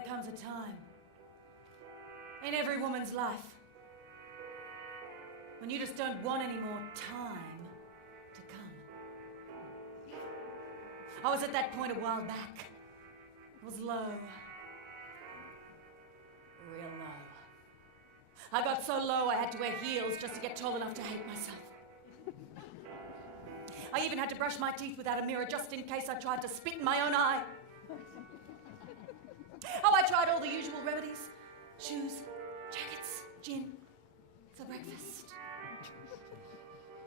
There comes a time in every woman's life when you just don't want any more time to come. I was at that point a while back. I was low. Real low. I got so low I had to wear heels just to get tall enough to hate myself. I even had to brush my teeth without a mirror just in case I tried to spit in my own eye. Oh, I tried all the usual remedies. Shoes, jackets, gin, for breakfast.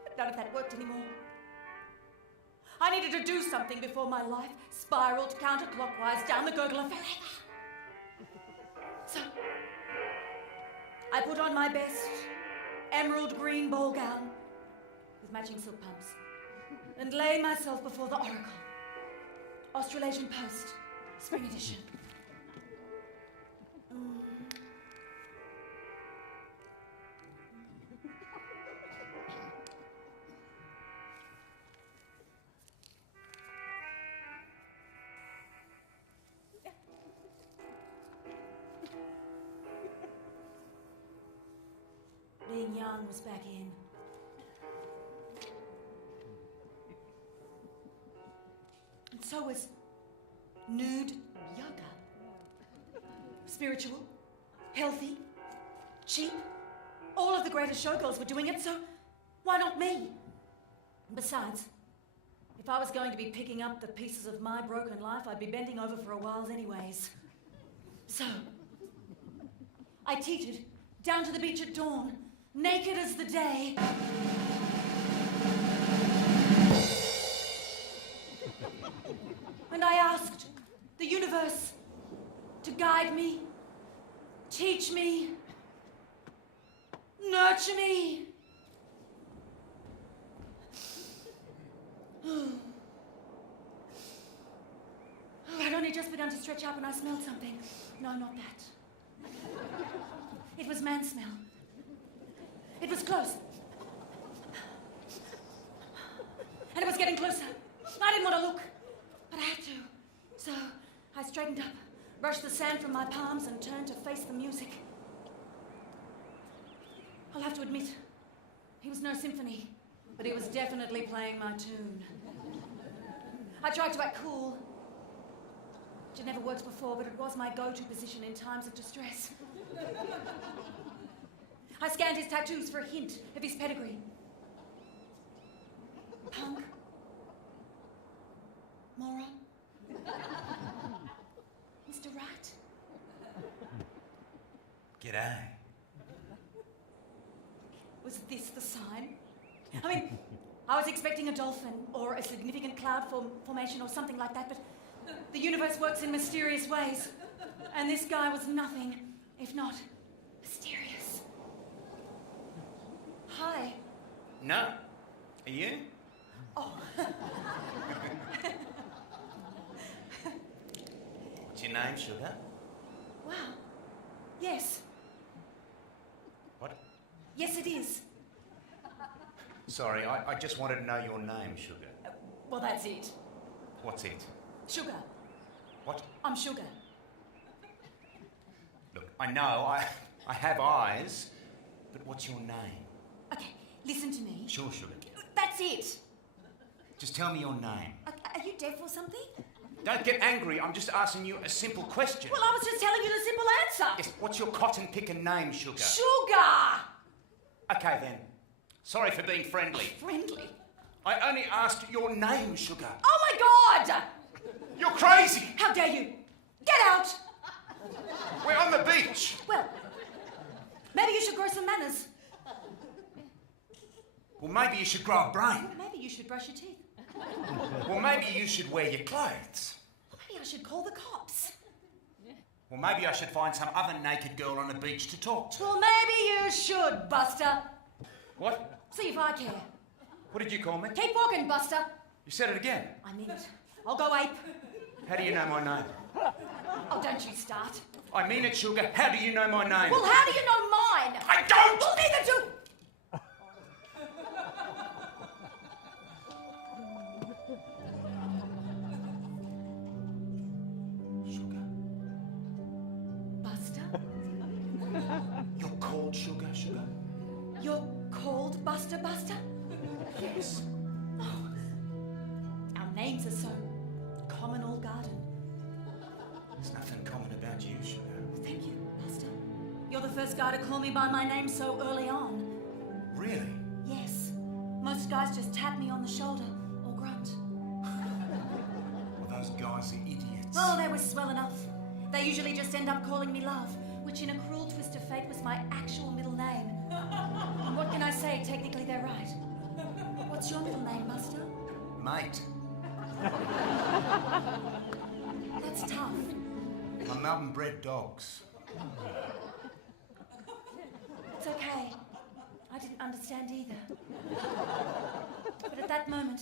But none of that worked anymore. I needed to do something before my life spiraled counterclockwise down the gurgler forever. So, I put on my best emerald green ball gown with matching silk pumps and lay myself before the oracle. Australasian Post, spring edition. Being young was back in. And so was nude yoga. Spiritual, healthy, cheap. All of the greatest showgirls were doing it, so why not me? And besides, if I was going to be picking up the pieces of my broken life, I'd be bending over for a while anyways. So, I teetered down to the beach at dawn, naked as the day. And I asked the universe to guide me, teach me, nurture me. I'd only just begun to stretch up and I smelled something. No, not that. It was man smell. It was close. And it was getting closer. I didn't want to look, but I had to. So I straightened up, brushed the sand from my palms and turned to face the music. I'll have to admit, he was no symphony, but he was definitely playing my tune. I tried to act cool, which had never worked before, but it was my go-to position in times of distress. I scanned his tattoos for a hint of his pedigree. Punk. Moron. Mr. Right. G'day. Was this the sign? I mean, I was expecting a dolphin or a significant cloud formation or something like that, but the universe works in mysterious ways. And this guy was nothing if not mysterious. Hi. No. Are you? Oh. What's your name, sugar? Wow. Yes. What? Yes, it is. Sorry, I just wanted to know your name, sugar. Well, that's it. What's it? Sugar. What? I'm Sugar. Look, I know, I have eyes, but what's your name? Okay, listen to me. Sure, sugar. That's it. Just tell me your name. Are you deaf or something? Don't get angry, I'm just asking you a simple question. Well, I was just telling you the simple answer. Yes, what's your cotton-picking name, sugar? Sugar! Okay, then. Sorry for being friendly. Friendly? I only asked your name, sugar. Oh, my God! You're crazy! How dare you? Get out! We're on the beach. Well, maybe you should grow some manners. Well, maybe you should grow a brain. Maybe you should brush your teeth. Well, maybe you should wear your clothes. Maybe I should call the cops. Well, maybe I should find some other naked girl on the beach to talk to. Well, maybe you should, Buster. What? See if I care. What did you call me? Keep walking, Buster. You said it again. I mean it. I'll go ape. How do you know my name? Oh, don't you start. I mean it, sugar. How do you know my name? Well, how do you know mine? I don't! Well, neither do... Sugar. the first guy to call me by my name so early on. Really? Yes. Most guys just tap me on the shoulder or grunt. Well, those guys are idiots. Oh, they were swell enough. They usually just end up calling me Love, which in a cruel twist of fate was my actual middle name. And what can I say? Technically, they're right. What's your middle name, Buster? Mate, That's tough. I'm Melbourne-bred dogs. It's okay. I didn't understand either. But at that moment,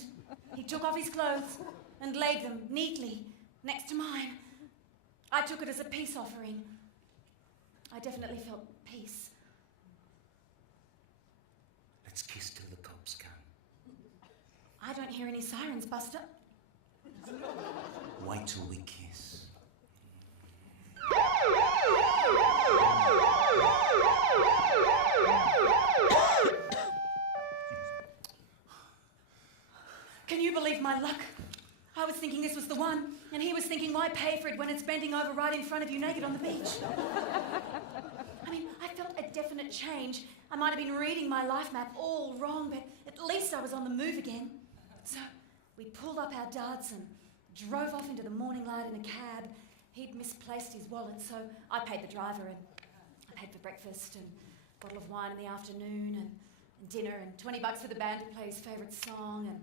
he took off his clothes and laid them neatly next to mine. I took it as a peace offering. I definitely felt peace. Let's kiss till the cops come. I don't hear any sirens, Buster. Wait till we kiss. Can you believe my luck? I was thinking this was the one, and he was thinking, why pay for it when it's bending over right in front of you naked on the beach? I mean, I felt a definite change. I might have been reading my life map all wrong, but at least I was on the move again. So we pulled up our duds and drove off into the morning light in a cab. He'd misplaced his wallet, so I paid the driver, and I paid for breakfast and a bottle of wine in the afternoon and dinner and $20 for the band to play his favourite song, and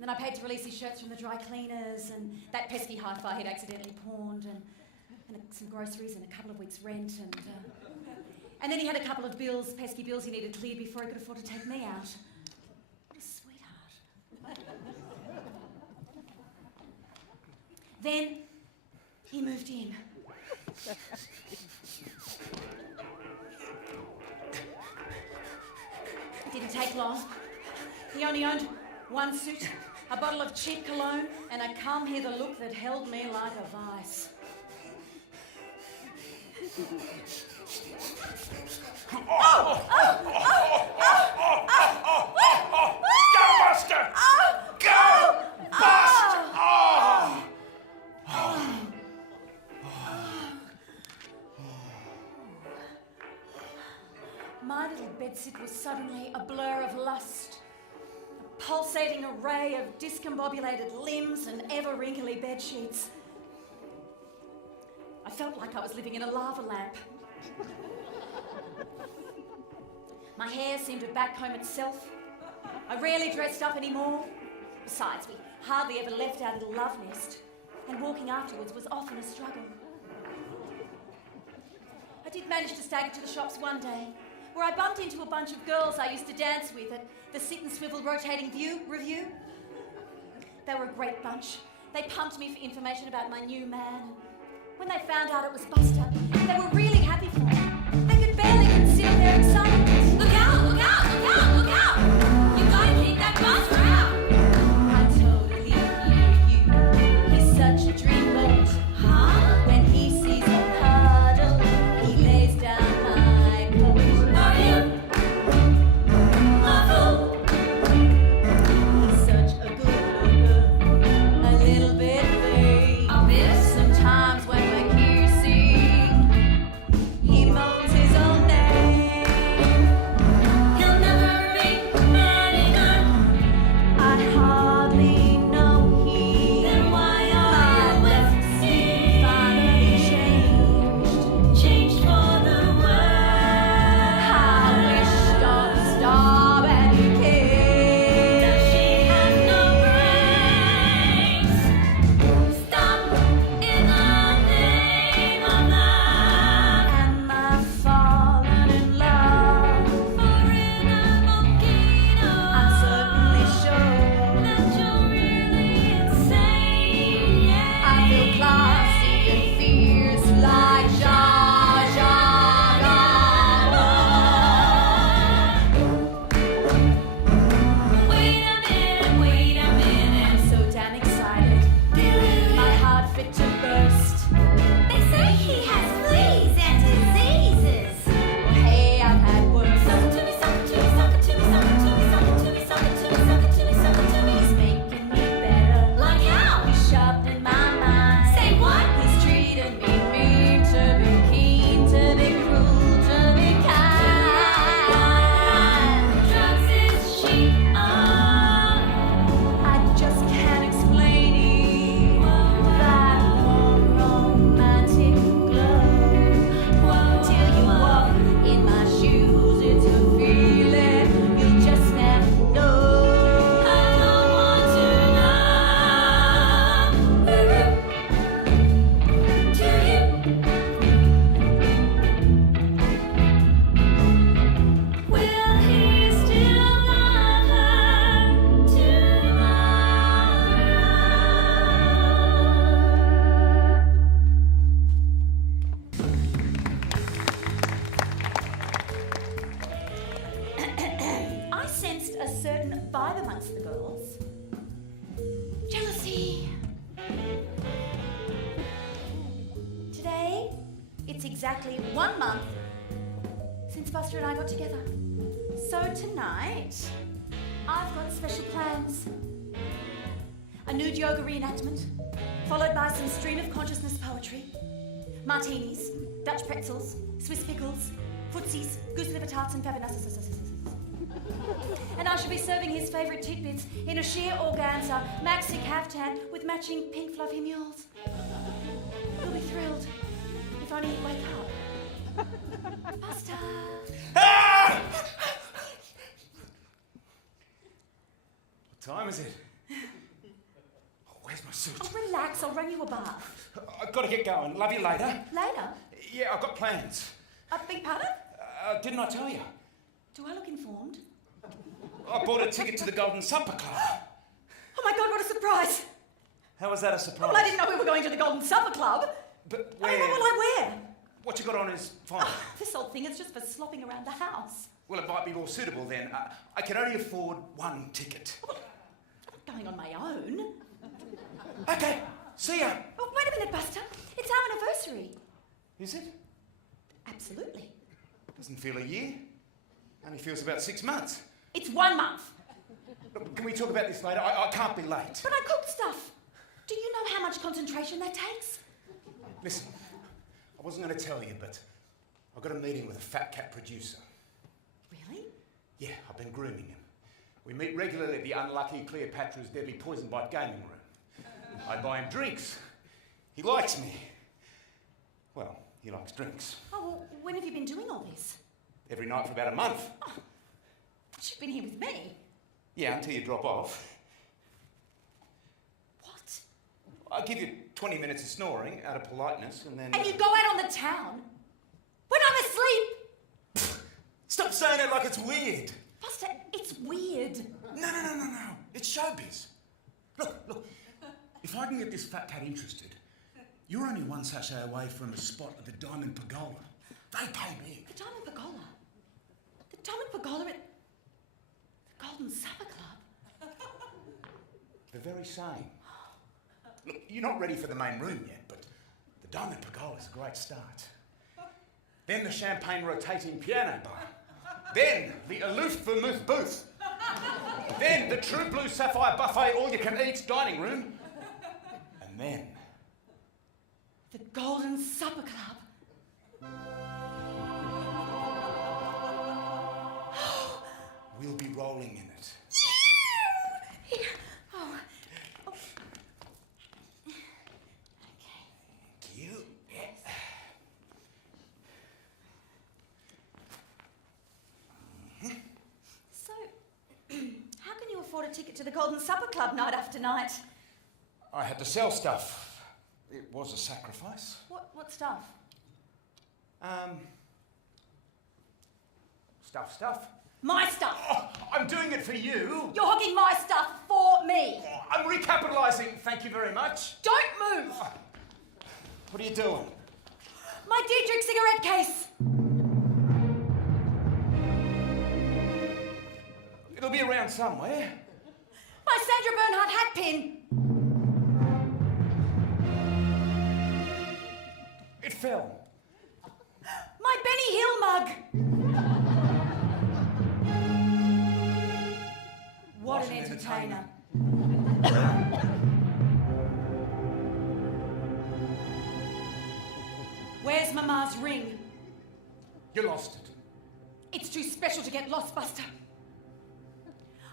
then I paid to release his shirts from the dry cleaners and that pesky hi-fi he'd accidentally pawned, and some groceries and a couple of weeks' rent, and then he had a couple of bills, pesky bills he needed cleared before he could afford to take me out. What a sweetheart. Then he moved in. It didn't take long. He only owned one suit, a bottle of cheap cologne, and a come hither look that held me like a vice. Go, Buster! Go! Buster! My little bedsit was suddenly a blur of lust, a pulsating array of discombobulated limbs and ever-wrinkly bed sheets. I felt like I was living in a lava lamp. My hair seemed to back home itself. I rarely dressed up anymore. Besides, we hardly ever left our little love nest, and walking afterwards was often a struggle. I did manage to stagger to the shops one day, where I bumped into a bunch of girls I used to dance with at the Sit and Swivel Rotating View review. They were a great bunch. They pumped me for information about my new man. When they found out it was Buster, they were really happy for me. They could barely conceal their excitement. Look out, look out, look out, look out! You gotta take that Buster out! I totally hear you. He's such a dreamboat. Huh? When he sees a puddle, he lays down my coat. Are you a fool? He's such a good looker, a little bit vague. A bit? Sometimes when we're kissing, he moans his own name. amongst the girls. Jealousy. Today, it's exactly 1 month since Buster and I got together. So tonight, I've got special plans. A nude yoga reenactment, followed by some stream of consciousness poetry, martinis, Dutch pretzels, Swiss pickles, footsies, goose liver tarts and fabinusses. And I shall be serving his favourite tidbits in a sheer organza, maxi caftan with matching pink fluffy mules. He'll be thrilled, if only he'd wake up. Buster! Ah! What time is it? Oh, where's my suit? Oh, relax, I'll run you a bath. I've got to get going. Love you later. Later? Yeah, I've got plans. Big pardon? Didn't I tell you? Do I look informed? I bought a ticket to the Golden Supper Club. Oh my God, what a surprise! How was that a surprise? Well, I didn't know we were going to the Golden Supper Club. But I where? don't know what I wear. What you got on is fine. Oh, this old thing is just for slopping around the house. Well, it might be more suitable then. I can only afford one ticket. Oh, I'm not going on my own. Okay, see ya. Oh, wait a minute, Buster. It's our anniversary. Is it? Absolutely. Doesn't feel a year. Only feels about 6 months. It's 1 month. Look, can we talk about this later? I can't be late. But I cooked stuff. Do you know how much concentration that takes? Listen, I wasn't going to tell you, but I've got a meeting with a fat cat producer. Really? Yeah, I've been grooming him. We meet regularly at the unlucky Cleopatra's Deadly Poison Bite gaming room. I buy him drinks. He likes me. Well, he likes drinks. Oh, well, when have you been doing all this? Every night for about a month. Oh, you've been here with me. Yeah, until you drop off. What? I'll give you 20 minutes of snoring out of politeness and then... And you go out on the town? When I'm asleep? Stop saying it like it's weird. Buster, it's weird. No. It's showbiz. Look. If I can get this fat cat interested, you're only one sachet away from a spot at the Diamond Pergola. They pay big. The Diamond Pergola? The Diamond Pergola at the Golden Supper Club? The very same. Look, you're not ready for the main room yet, but the Diamond Pergola is a great start. Then the champagne rotating piano bar. Then the aloof vermouth booth. Then the true blue sapphire buffet all-you-can-eat dining room. And then... The Golden Supper Club? we'll be rolling in it. Oh. Okay. Thank you. So, how can you afford a ticket to the Golden Supper Club night after night? I had to sell stuff. It was a sacrifice. What stuff? Stuff. My stuff! Oh, I'm doing it for you. You're hogging my stuff for me! I'm recapitalising, thank you very much. Don't move! What are you doing? My Dietrich cigarette case! It'll be around somewhere. My Sandra Bernhardt hat pin! It fell. My Benny Hill mug! What an entertainer. Where's Mama's ring? You lost it. It's too special to get lost, Buster.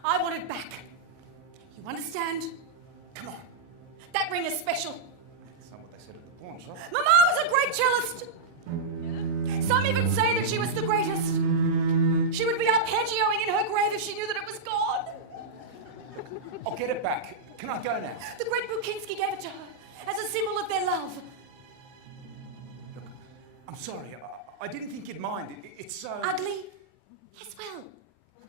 I want it back. You understand? Come on. That ring is special. That's not what they said at the pawn shop. Mama was a great cellist. Some even say that she was the greatest. She would be arpeggioing in her grave if she knew that it was gone. I'll get it back. Can I go now? The great Bukinski gave it to her as a symbol of their love. Look, I'm sorry. I didn't think you'd mind. It's so... Ugly? Yes, well,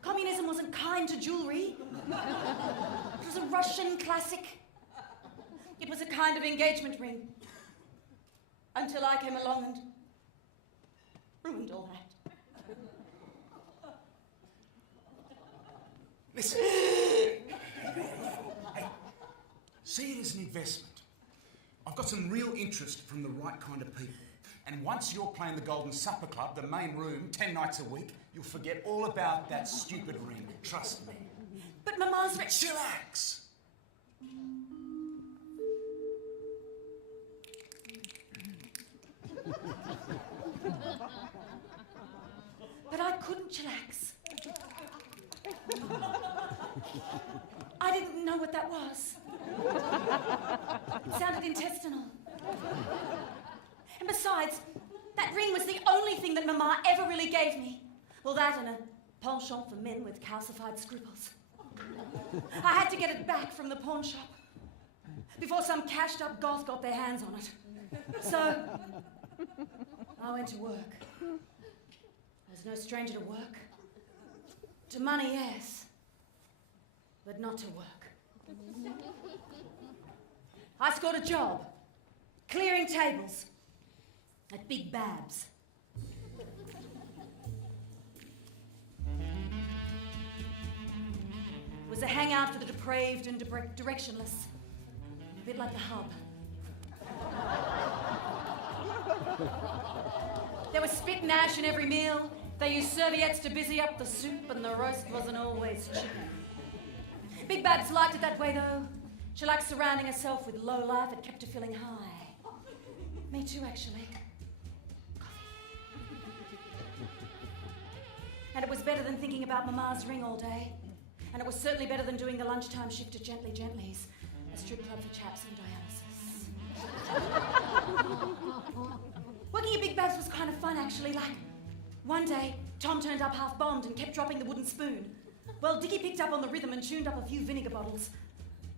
communism wasn't kind to jewellery. It was a Russian classic. It was a kind of engagement ring. Until I came along and ruined all that. Listen. investment. I've got some real interest from the right kind of people. And once you're playing the Golden Supper Club, the main room, 10 nights a week, you'll forget all about that stupid ring. Trust me. But Mama's Chillax! But I couldn't chillax. I didn't know what that was. It sounded intestinal. And besides, that ring was the only thing that Mama ever really gave me. Well, that and a penchant for men with calcified scruples. I had to get it back from the pawn shop before some cashed-up goth got their hands on it. So, I went to work. I was no stranger to work. To money, yes, but not to work. I scored a job, clearing tables at Big Babs. It was a hangout for the depraved and directionless, a bit like the Hub. There was spit and ash in every meal. They used serviettes to busy up the soup, and the roast wasn't always chicken. Big Babs liked it that way, though. She liked surrounding herself with low life. It kept her feeling high. Me too, actually. Coffee. And it was better than thinking about Mama's ring all day. And it was certainly better than doing the lunchtime shift at Gently Gently's, a strip club for chaps on dialysis. Working at Big Babs was kind of fun, actually. Like, one day, Tom turned up half bombed and kept dropping the wooden spoon. Well, Dickie picked up on the rhythm and tuned up a few vinegar bottles.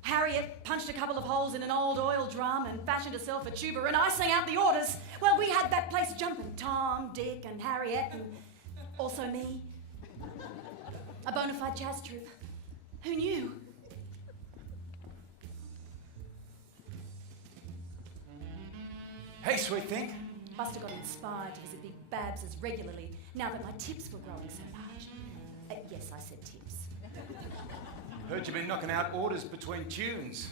Harriet punched a couple of holes in an old oil drum and fashioned herself a tuba, and I sang out the orders. Well, we had that place jumping. Tom, Dick, and Harriet, and also me. A bona fide jazz troupe. Who knew? Hey, sweet thing. Buster got inspired to visit Big Babs as regularly now that my tips were growing so large. Yes, I said tips. Heard you've been knocking out orders between tunes.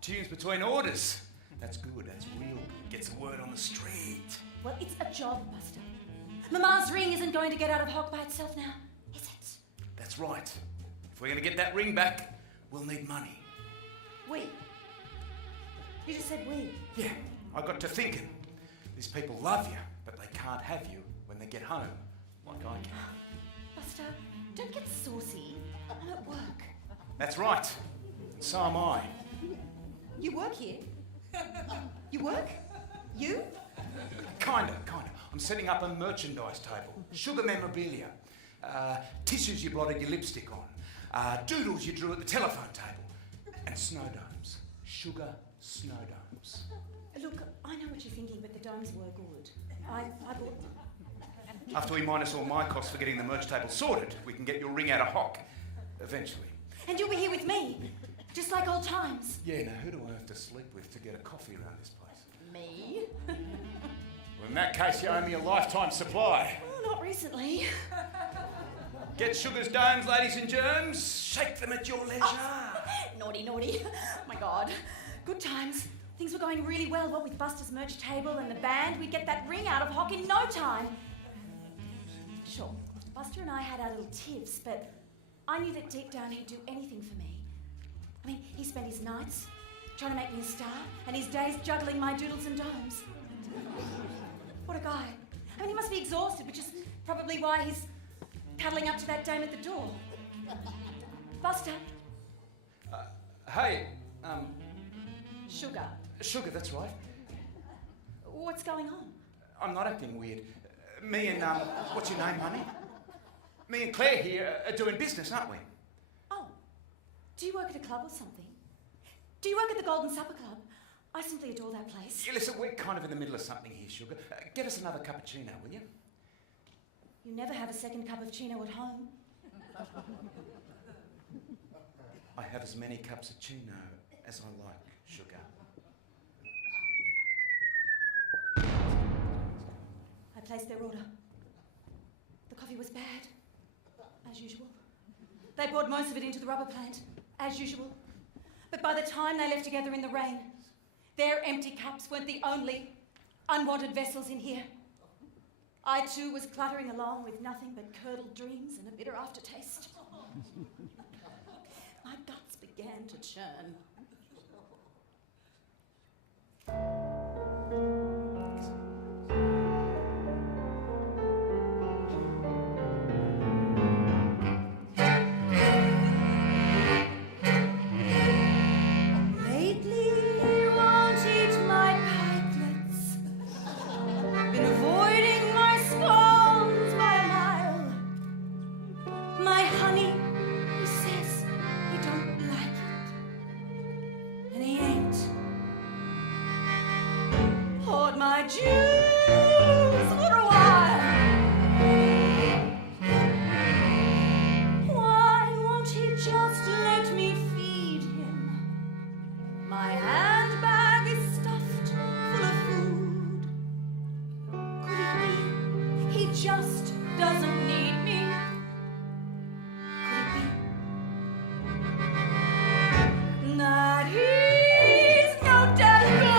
Tunes between orders. That's good, that's real. Gets the word on the street. Well, it's a job, Buster. Mama's ring isn't going to get out of hock by itself now, is it? That's right. If we're going to get that ring back, we'll need money. We? You just said we. Yeah, I got to thinking. These people love you, but they can't have you when they get home, like I can. Buster, don't get saucy. I'm at work. That's right. And so am I. You work here? You work? You? Kinda. I'm setting up a merchandise table. Sugar memorabilia. Tissues you blotted your lipstick on. Doodles you drew at the telephone table. And snow domes. Sugar snow domes. Look, I know what you're thinking, but the domes were good. I bought them. After we minus all my costs for getting the merch table sorted, we can get your ring out of hock. Eventually. And you'll be here with me, just like old times. Yeah, now who do I have to sleep with to get a coffee around this place? Me? Well, in that case, you owe me a lifetime supply. Oh, not recently. Get Sugar's domes, ladies and germs. Shake them at your leisure. Oh, naughty. Oh, my God. Good times. Things were going really well, what with Buster's merch table and the band. We'd get that ring out of hock in no time. Sure, Buster and I had our little tiffs, but I knew that deep down he'd do anything for me. I mean, he spent his nights trying to make me a star, and his days juggling my doodles and domes. What a guy. I mean, he must be exhausted, which is probably why he's cuddling up to that dame at the door. Buster. Hey, Sugar. Sugar, that's right. What's going on? I'm not acting weird. Me and, what's your name, honey? Me and Claire here are doing business, aren't we? Oh, do you work at a club or something? Do you work at the Golden Supper Club? I simply adore that place. Yeah, listen, we're kind of in the middle of something here, Sugar. Get us another cappuccino, will you? You never have a second cup of chino at home. I have as many cups of chino as I like, Sugar. I placed their order. The coffee was bad, as usual. They poured most of it into the rubber plant, as usual. But by the time they left together in the rain, their empty cups weren't the only unwanted vessels in here. I too was cluttering along with nothing but curdled dreams and a bitter aftertaste. My guts began to churn. My juice for a while. Why won't he just let me feed him? My handbag is stuffed full of food. Could it be he just doesn't need me? Could it be that he's no damn good?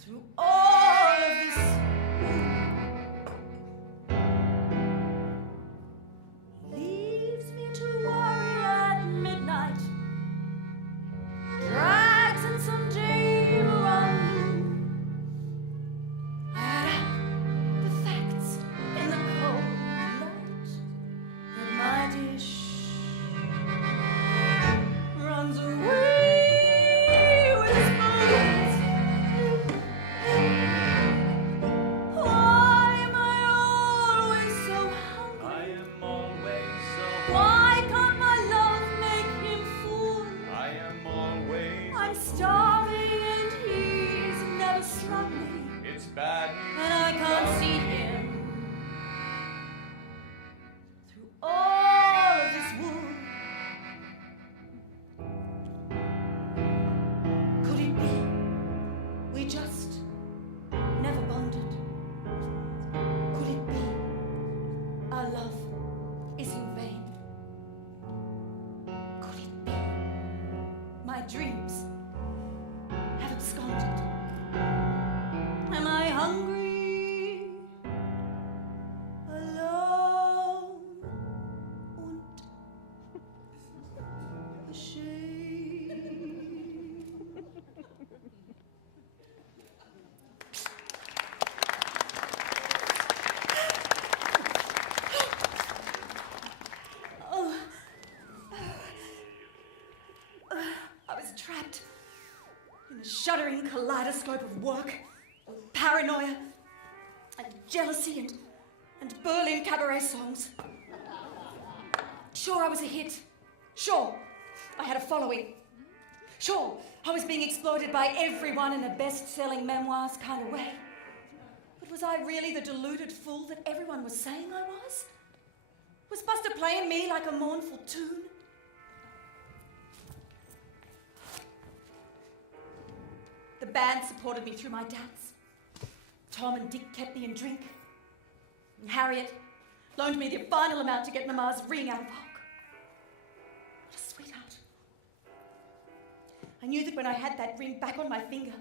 Through all of this, leaves me to worry at midnight, drags in some dream around noon. I add up the facts in the cold light that my dish runs away. Dreams have absconded. Am I hungry, alone, und ashamed? Trapped in a shuddering kaleidoscope of work, paranoia, and jealousy, and Berlin cabaret songs. Sure, I was a hit. Sure, I had a following. Sure, I was being exploited by everyone in a best-selling memoirs kind of way. But was I really the deluded fool that everyone was saying I was? Was Buster playing me like a mournful tune? The band supported me through my doubts. Tom and Dick kept me in drink. And Harriet loaned me the final amount to get Mama's ring out of Hock. What a sweetheart. I knew that when I had that ring back on my finger,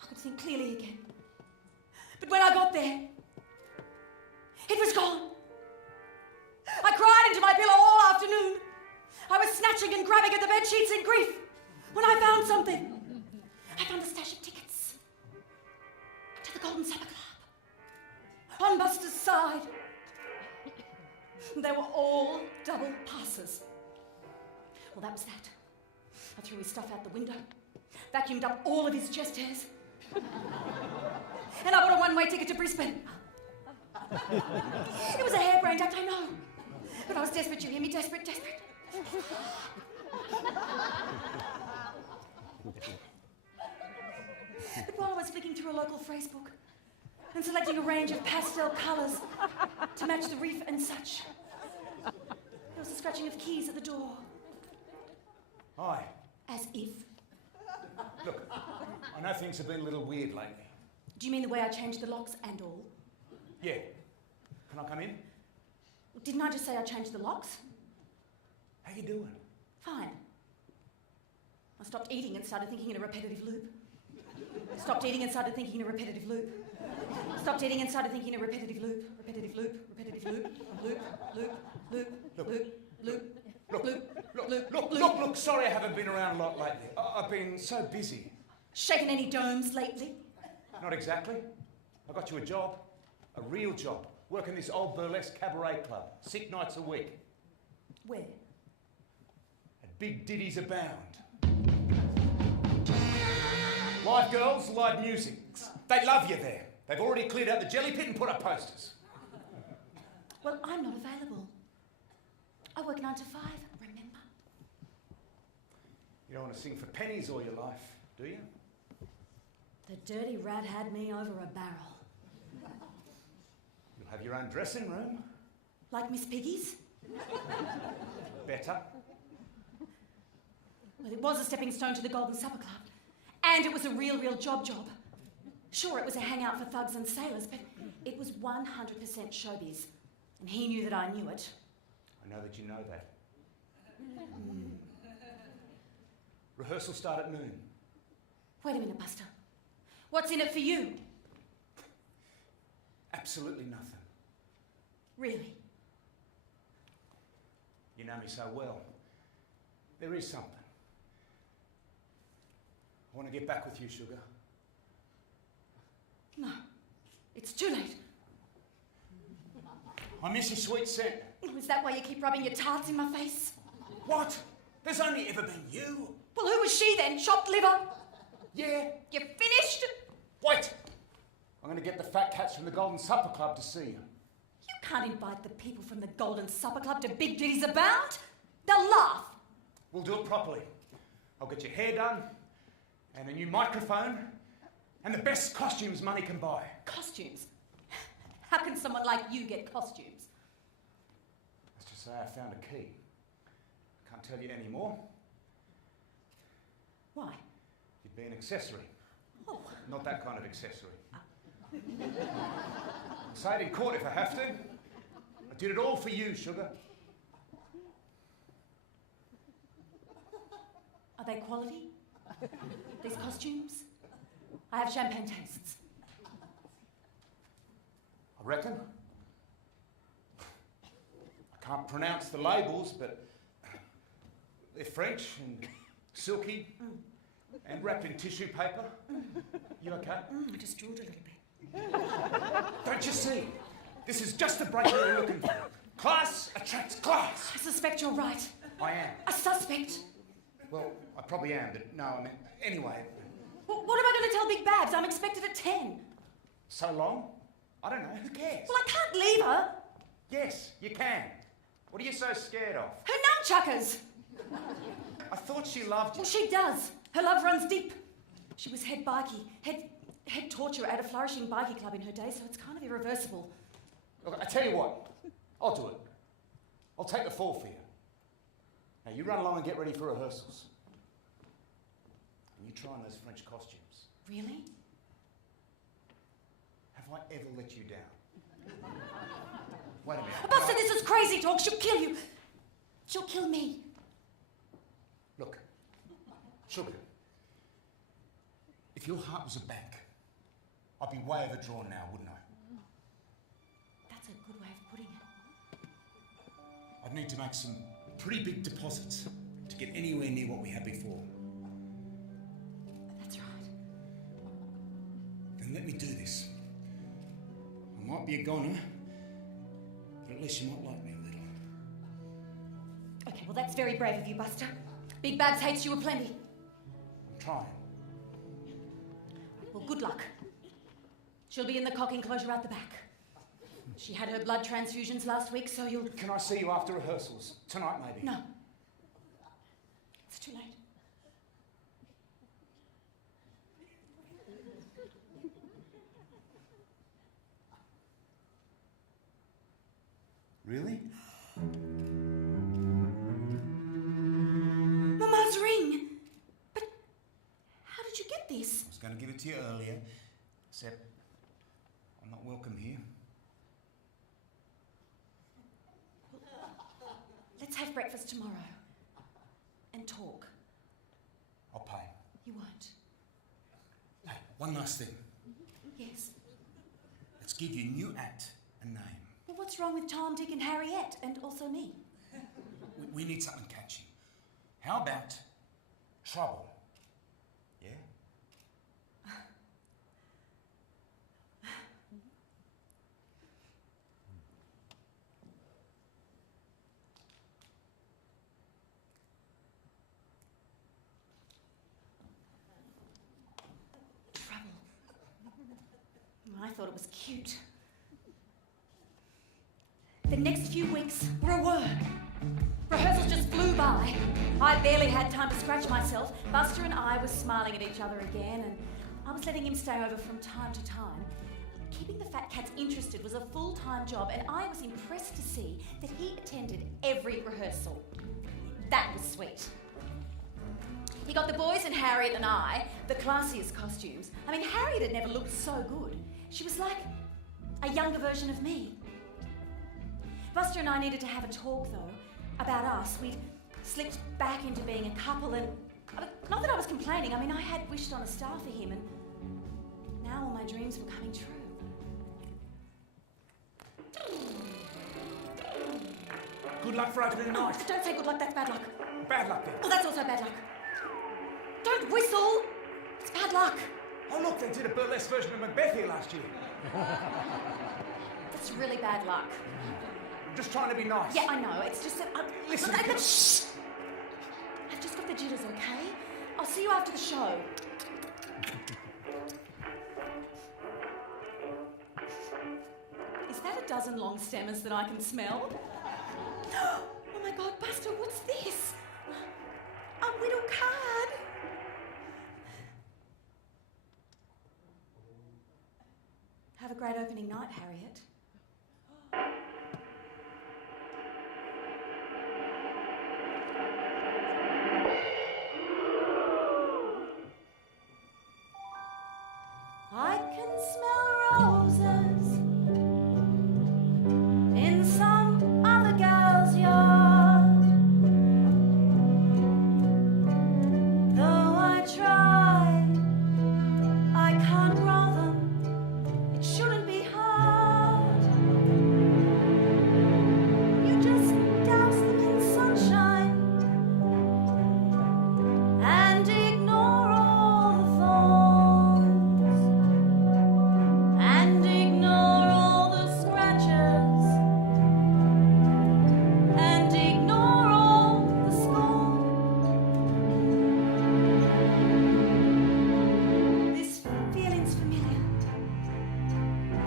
I could think clearly again. But when I got there, it was gone. I cried into my pillow all afternoon. I was snatching and grabbing at the bed sheets in grief when I found something. I found a stash of tickets to the Golden Supper Club on Buster's side. They were all double passes. Well, that was that. I threw his stuff out the window, vacuumed up all of his chest hairs, and I bought a one-way ticket to Brisbane. It was a harebrained act, I know, but I was desperate, you hear me? Desperate, desperate. But while I was flicking through a local phrase book and selecting a range of pastel colours to to match the reef and such. There was a scratching of keys at the door. Aye. As if. Look, I know things have been a little weird lately. Do you mean the way I changed the locks and all? Yeah. Can I come in? Didn't I just say I changed the locks? How you doing? Fine. I stopped eating and started thinking in a repetitive loop. Stopped eating and started thinking in a repetitive loop. Stopped eating and started thinking in a repetitive loop. Repetitive loop, repetitive loop, loop, loop, loop, loop, loop, Look, sorry I haven't been around a lot lately. I've been so busy. Shaken any domes lately? Not exactly. I got you a job. A real job. Working this old burlesque cabaret club. 6 nights a week. Where? At Big Ditties Abound. Live girls, live music. They love you there. They've already cleared out the jelly pit and put up posters. Well, I'm not available. I work 9 to 5, remember? You don't want to sing for pennies all your life, do you? The dirty rat had me over a barrel. You'll have your own dressing room. Like Miss Piggy's? Better. Well, it was a stepping stone to the Golden Supper Club. And it was a real job. Sure, it was a hangout for thugs and sailors, but it was 100% showbiz. And he knew that I knew it. I know that you know that. Rehearsals start at noon. Wait a minute, Buster. What's in it for you? Absolutely nothing. Really? You know me so well. There is something. I want to get back with you, sugar. No. It's too late. I miss your sweet scent. Is that why you keep rubbing your tarts in my face? What? There's only ever been you. Well, who was she then? Chopped liver? Yeah. You finished? Wait! I'm going to get the fat cats from the Golden Supper Club to see you. You can't invite the people from the Golden Supper Club to Big Ditties Abound. They'll laugh. We'll do it properly. I'll get your hair done, and a new microphone, and the best costumes money can buy. Costumes? How can someone like you get costumes? Let's just say I found a key. Can't tell you any more. Why? You'd be an accessory. Oh. Not that kind of accessory. Say it in court if I have to. I did it all for you, sugar. Are they quality? These costumes? I have champagne tastes. I reckon. I can't pronounce the labels, but they're French and silky and wrapped in tissue paper. You okay? I just drooled a little bit. Don't you see? This is just the break we were looking for. Class attracts class. I suspect you're right. I am. A suspect? Well, I probably am, but no, I mean, anyway. Well, what am I going to tell Big Babs? I'm expected at 10. So long? I don't know, who cares? Well, I can't leave her. Yes, you can. What are you so scared of? Her nunchuckers. I thought she loved you. Well, she does. Her love runs deep. She was head torturer at a flourishing bikie club in her day, so it's kind of irreversible. Look, I tell you what, I'll do it. I'll take the fall for you. Now, you run along and get ready for rehearsals. And you try on those French costumes. Really? Have I ever let you down? Wait a minute. Buster, this is crazy talk. She'll kill you. She'll kill me. Look, sugar, if your heart was a bank, I'd be way overdrawn now, wouldn't I? That's a good way of putting it. I'd need to make some pretty big deposits to get anywhere near what we had before. That's right. Then let me do this. I might be a goner, but at least you might like me a little. Okay, well, that's very brave of you, Buster. Big Babs hates you aplenty. I'm trying. Well, good luck. She'll be in the cock enclosure out the back. She had her blood transfusions last week, so you'll... Can I see you after rehearsals? Tonight, maybe? No. It's too late. Really? Mama's ring! But how did you get this? I was going to give it to you earlier, except I'm not welcome here. Let's have breakfast tomorrow and talk. I'll pay. You won't. Hey, one last thing. Yes. Let's give your new act a name. Well, what's wrong with Tom, Dick and Harriet, and also me? We need something catchy. How about Trouble? Yeah? Trouble. I thought it was cute. The next few weeks were a whir. Rehearsals just flew by. I barely had time to scratch myself. Buster and I were smiling at each other again, and I was letting him stay over from time to time. Keeping the fat cats interested was a full-time job, and I was impressed to see that he attended every rehearsal. That was sweet. He got the boys and Harriet and I the classiest costumes. I mean, Harriet had never looked so good. She was like a younger version of me. Buster and I needed to have a talk, though, about us. We'd slipped back into being a couple, and not that I was complaining. I mean, I had wished on a star for him, and now all my dreams were coming true. Good luck for opening No, night. don't say good luck, that's bad luck. Bad luck then. Oh, that's also bad luck. Don't whistle! It's bad luck. Oh look, they did a burlesque version of Macbeth here last year. That's really bad luck. I'm just trying to be nice. Yeah, I know, it's just that Listen, shh! I've just got the jitters, okay? I'll see you after the show. Is that a dozen long stemmers that I can smell? Oh my God, Buster, what's this? A widow card. Have a great opening night, Harriet. I can smell roses in some other gal's yard. Though I try, I can't grow them. It shouldn't be hard. You just douse them in sunshine and ignore all the thorns and ignore all the scratches and ignore all the scorn. This feeling's familiar.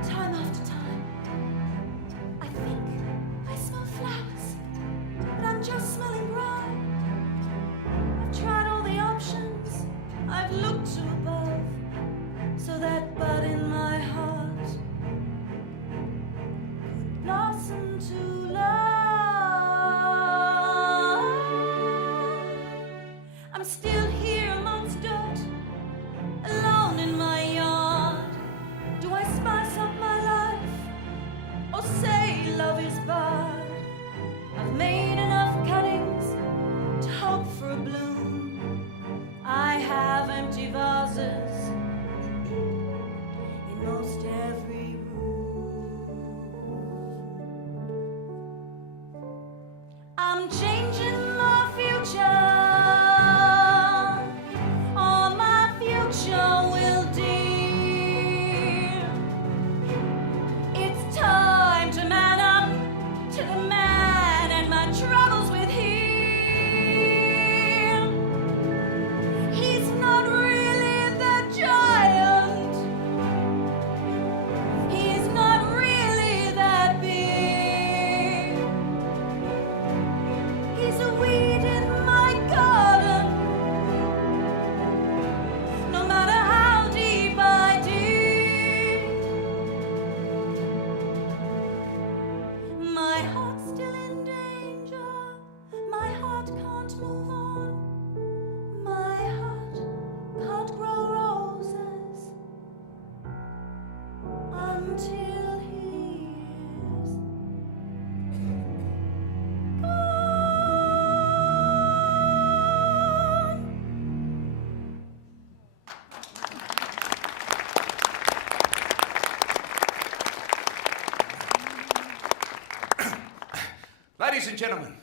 Time after time. I think I smell flowers, but I'm just smelling brown. I've tried all the options, I've looked to above, so that bud in my heart could blossom to love. I'm still here amongst dirt, alone in my yard. Do I spice up my life, or say love is barred? I've made enough cuttings to hope for a bloom. I have empty vases in most every room. I'm changing my future, or my future will dear. It's time to man up, Ladies and gentlemen,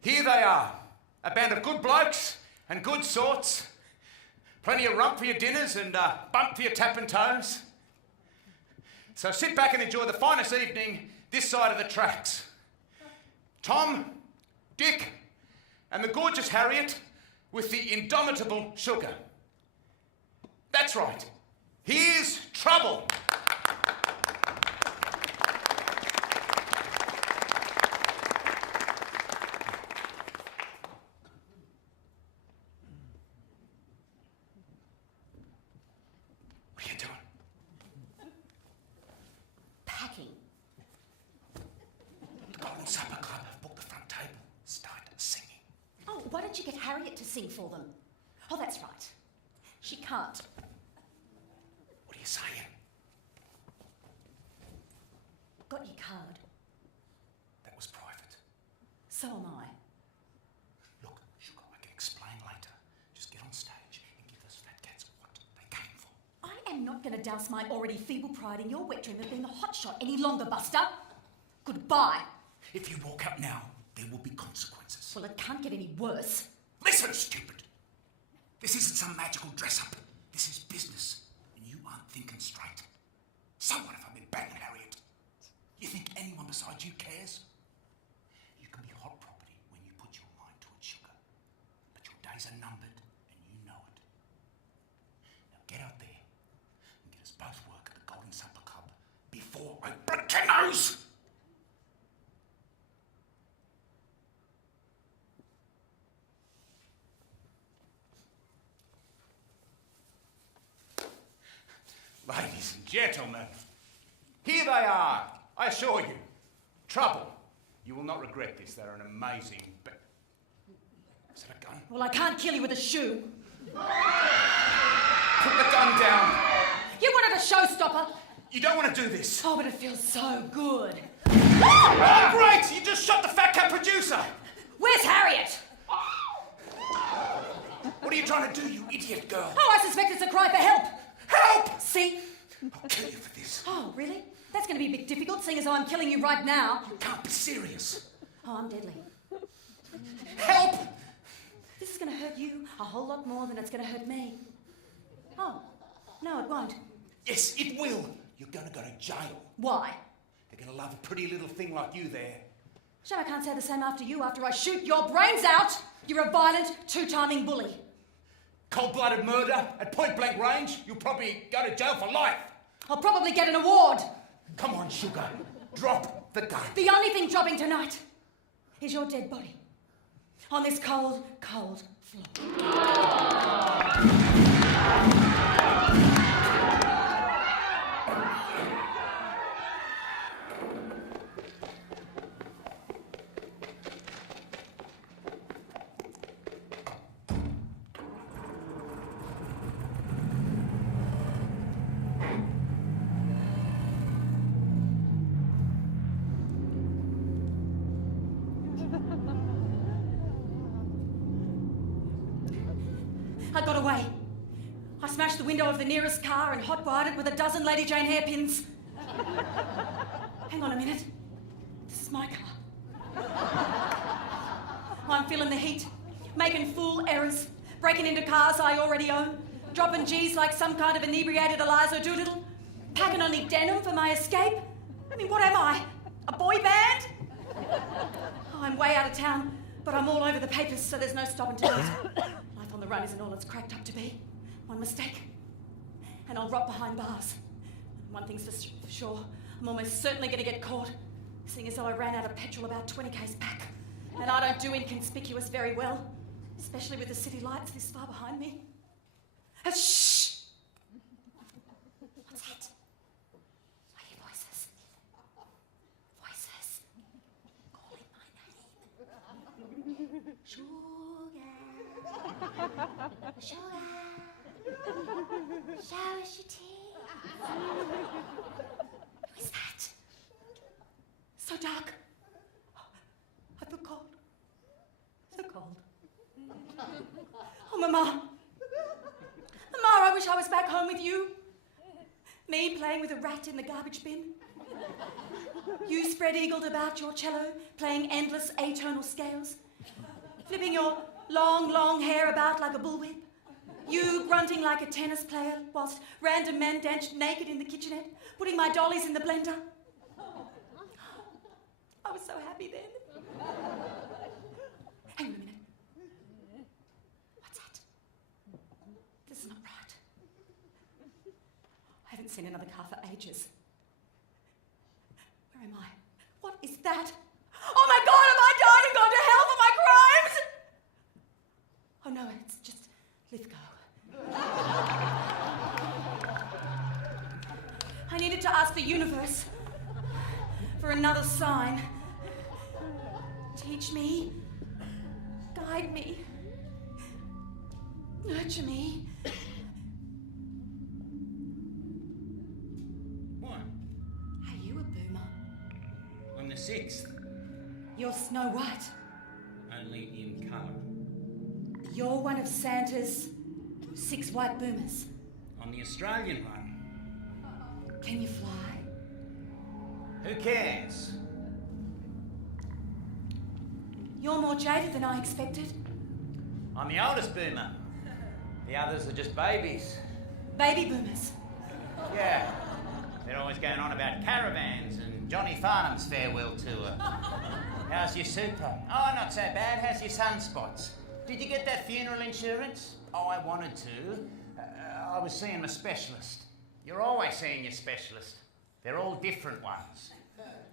here they are. A band of good blokes and good sorts. Plenty of rump for your dinners and bump for your tap and toes. So sit back and enjoy the finest evening this side of the tracks. Tom, Dick, and the gorgeous Harriet with the indomitable Sugar. That's right. Here's trouble. What are you doing? Packing. The Golden Supper Club have booked the front table. Start singing. Oh, why don't you get Harriet to sing for them? Oh, that's right. She can't. What are you saying? Got your card. That was private. So am I. Look, Sugar, I can explain later. Just get on stage and give those fat cats what they came for. I am not going to douse my already feeble pride in your wet dream of being a hotshot any longer, Buster. Goodbye. If you walk out now, there will be consequences. Well, it can't get any worse. Listen, stupid. This isn't some magical dress-up. This is business, and you aren't thinking straight. So what if I've been banging Harriet? You think anyone besides you cares? You can be hot property when you put your mind to it, Sugar. But your days are numbered, and you know it. Now get out there and get us both work at the Golden Supper Club before I break your nose! Ladies and gentlemen, here they are, I assure you. Trouble. You will not regret this. They're an amazing... Is that a gun? Well, I can't kill you with a shoe. Put the gun down. You wanted a showstopper. You don't want to do this. Oh, but it feels so good. Oh, great! You just shot the fat cat producer. Where's Harriet? What are you trying to do, you idiot girl? Oh, I suspect it's a cry for help. Help! See? I'll kill you for this. Oh, really? That's going to be a bit difficult, seeing as though I'm killing you right now. You can't be serious. Oh, I'm deadly. Help! This is going to hurt you a whole lot more than it's going to hurt me. Oh, no, it won't. Yes, it will. You're going to go to jail. Why? They're going to love a pretty little thing like you there. Sure, I can't say the same after you after I shoot your brains out. You're a violent, two-timing bully. Cold-blooded murder at point-blank range, you'll probably go to jail for life. I'll probably get an award. Come on, Sugar. Drop the gun. The only thing dropping tonight is your dead body on this cold, cold floor. I got away. I smashed the window of the nearest car and hot-wired it with a dozen Lady Jane hairpins. Hang on a minute. This is my car. I'm feeling the heat, making fool errors, breaking into cars I already own, dropping G's like some kind of inebriated Eliza Doolittle, packing only denim for my escape. I mean, what am I? A boy band? Oh, I'm way out of town, but I'm all over the papers, so there's no stopping tonight. Life on the run isn't all it's cracked up to be. One mistake, and I'll rot behind bars. One thing's for sure, I'm almost certainly going to get caught, seeing as though I ran out of petrol about 20 k's back. And I don't do inconspicuous very well, especially with the city lights this far behind me. Shh! What's that? I hear voices. Voices calling my name. Sugar. Sugar. Show us your teeth. Who is that? So dark. I feel cold. So cold. Oh, Mama. Mama, I wish I was back home with you. Me playing with a rat in the garbage bin. You spread-eagled about your cello, playing endless atonal scales, flipping your long hair about like a bullwhip. You grunting like a tennis player whilst random men danced naked in the kitchenette, putting my dollies in the blender. I was so happy then. Hang on a minute. What's that? This is not right. I haven't seen another car for ages. Where am I? What is that? Oh my God, have I died and gone to hell for my crimes? Oh no, it's just Lithgow. I needed to ask the universe for another sign. Teach me, guide me, nurture me. What? Are you a boomer? I'm the 6th, You're Snow White. only in colour. You're one of Santa's 6 white boomers. I'm the Australian one. Can you fly? Who cares? You're more jaded than I expected. I'm the oldest boomer. The others are just babies. Baby boomers. Yeah. They're always going on about caravans and Johnny Farnham's farewell tour. How's your super? Oh, not so bad. How's your sunspots? Did you get that funeral insurance? Oh, I wanted to. I was seeing my specialist. You're always seeing your specialist. They're all different ones.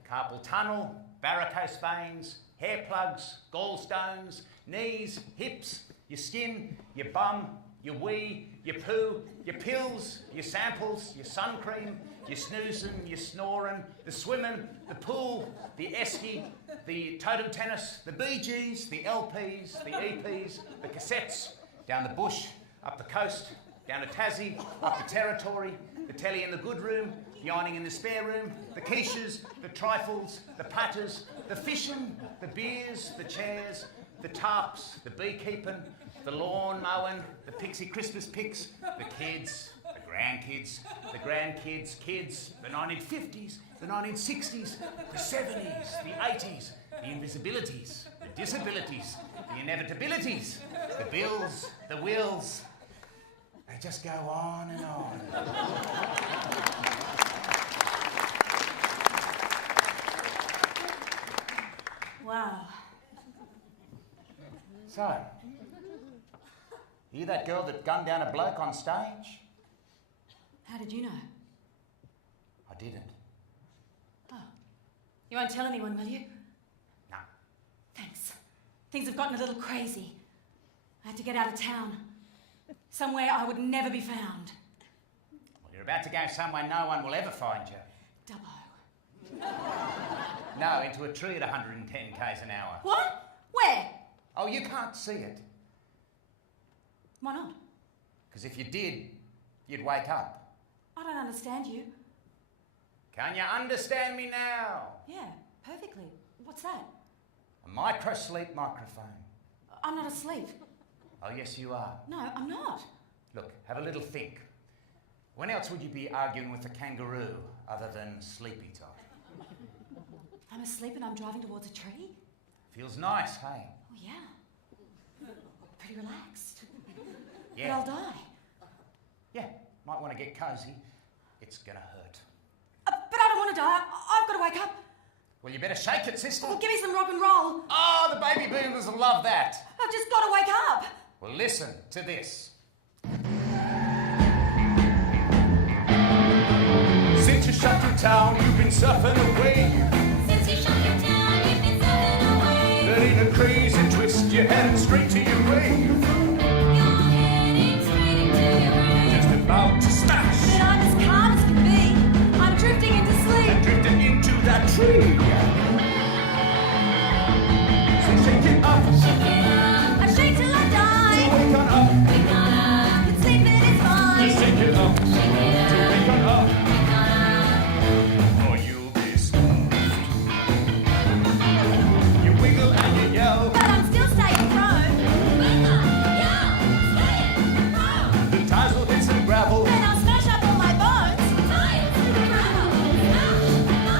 Carpal tunnel, varicose veins, hair plugs, gallstones, knees, hips, your skin, your bum, your wee, your poo, your pills, your samples, your sun cream, your snoozing, your snoring, the swimming, the pool, the esky, the totem tennis, the Bee Gees, the LPs, the EPs, the cassettes, down the bush, up the coast, down to Tassie, up the territory, the telly in the good room, the ironing in the spare room, the quiches, the trifles, the patters, the fishing, the beers, the chairs, the tarps, the beekeeping, the lawn mowing, the pixie Christmas pics, the kids, the grandkids, kids, the 1950s, the 1960s, the 70s, the 80s, the invisibilities, the disabilities, the inevitabilities, the bills, the wills. They just go on and on. Wow. So, you that girl that gunned down a bloke on stage? How did you know? I didn't. Oh. You won't tell anyone, will you? No. Thanks. Things have gotten a little crazy. I had to get out of town. Somewhere I would never be found. Well, you're about to go somewhere no one will ever find you. Dubbo. No, into a tree at 110 k's an hour. What? Where? Oh, you can't see it. Why not? Because if you did, you'd wake up. I don't understand you. Can you understand me now? Yeah, perfectly. What's that? A micro-sleep microphone. I'm not asleep. Oh, yes, you are. No, I'm not. Look, have a little think. When else would you be arguing with a kangaroo other than sleepy time? I'm asleep and I'm driving towards a tree? Feels nice, hey? Oh, yeah. Pretty relaxed. Yeah. But I'll die. Yeah, might want to get cosy. It's gonna hurt. But I don't want to die. I've got to wake up. Well, you better shake it, sister. Well, give me some rock and roll. Oh, the baby boomers will love that. I've just got to wake up. Well, listen to this. Since you shut your town, you've been surfing away. Since you shut your town, you've been surfing away. But in a crazy twist, you're heading straight to your grave. You're heading straight to your grave. Just about to smash. But I'm as calm as can be. I'm drifting into sleep. Drifting into that tree. So shake it up. Shake it up. I shake till I So die. wake on up. Wake on up. It's sleeping, it's fine. Just shake it up. Shake it up. So wake on up. Wake on up. Or you'll be stunned. You wiggle and you yell. But I'm still staying prone. Wake up. Yo. Stay it. Row. The tires will hit some gravel. Then I'll smash up all my bones. Science. Gravel. Smash.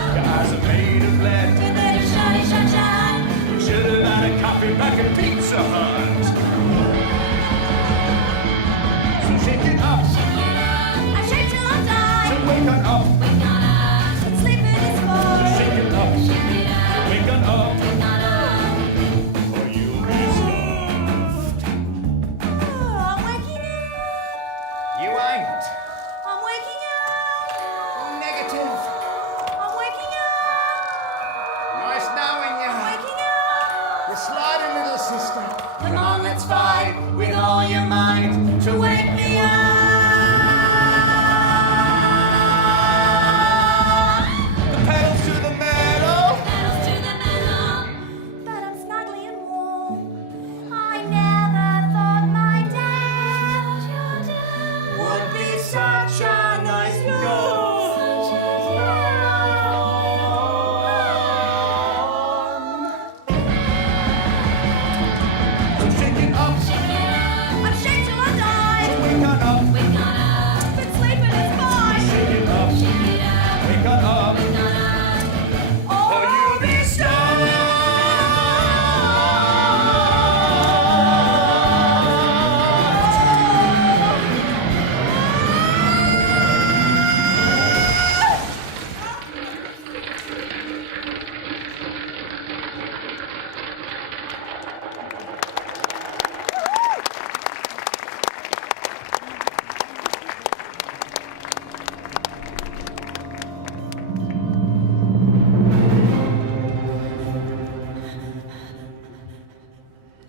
let's fight with all your might to wake me up. The pedals to the metal. Pedals to the metal. But I'm snuggly and warm. I never thought my dad Would be such a nice girl. Shake it up, I'm shake till I die. wake on up. Wake on up. Been sleeping is fine. Shake it up, Shake it up. wake on up. Wake on up. Or you'll be stuck.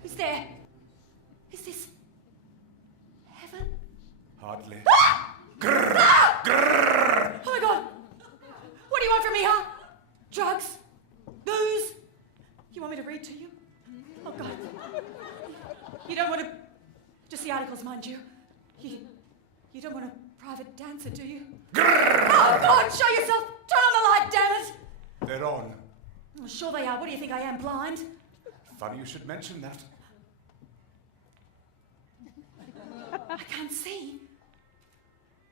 Who's there? Is this heaven? Hardly. Oh my God! What do you want from me, huh? Drugs? Booze? You want me to read to you? Oh God! You don't want to? Just the articles, mind you. You don't want a private dancer, do you? Oh God! Show yourself! Turn on the light, damn it! They're on. Oh, sure they are. What do you think I am, blind? Funny you should mention that. I can't see.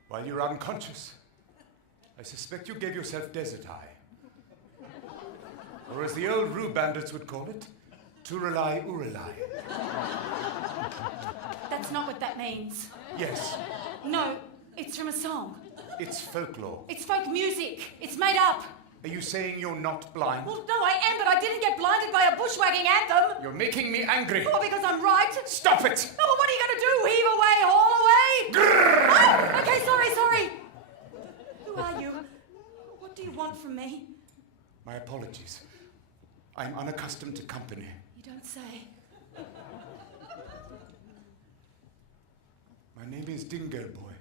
While you're unconscious, I suspect you gave yourself desert eye. Or as the old Rue bandits would call it, Turalai Uralai. That's not what that means. Yes, No, it's from a song. it's folklore. It's folk music. It's made up. Are you saying you're not blind? Well, no, I am, but I didn't get blinded by a bushwhacking anthem. You're making me angry. Oh, because I'm right. Stop it! No, but what are you going to do? Heave away, haul away? Oh, okay, sorry. Who are you? What do you want from me? My apologies. I'm unaccustomed to company. You don't say. My name is Dingo Boy,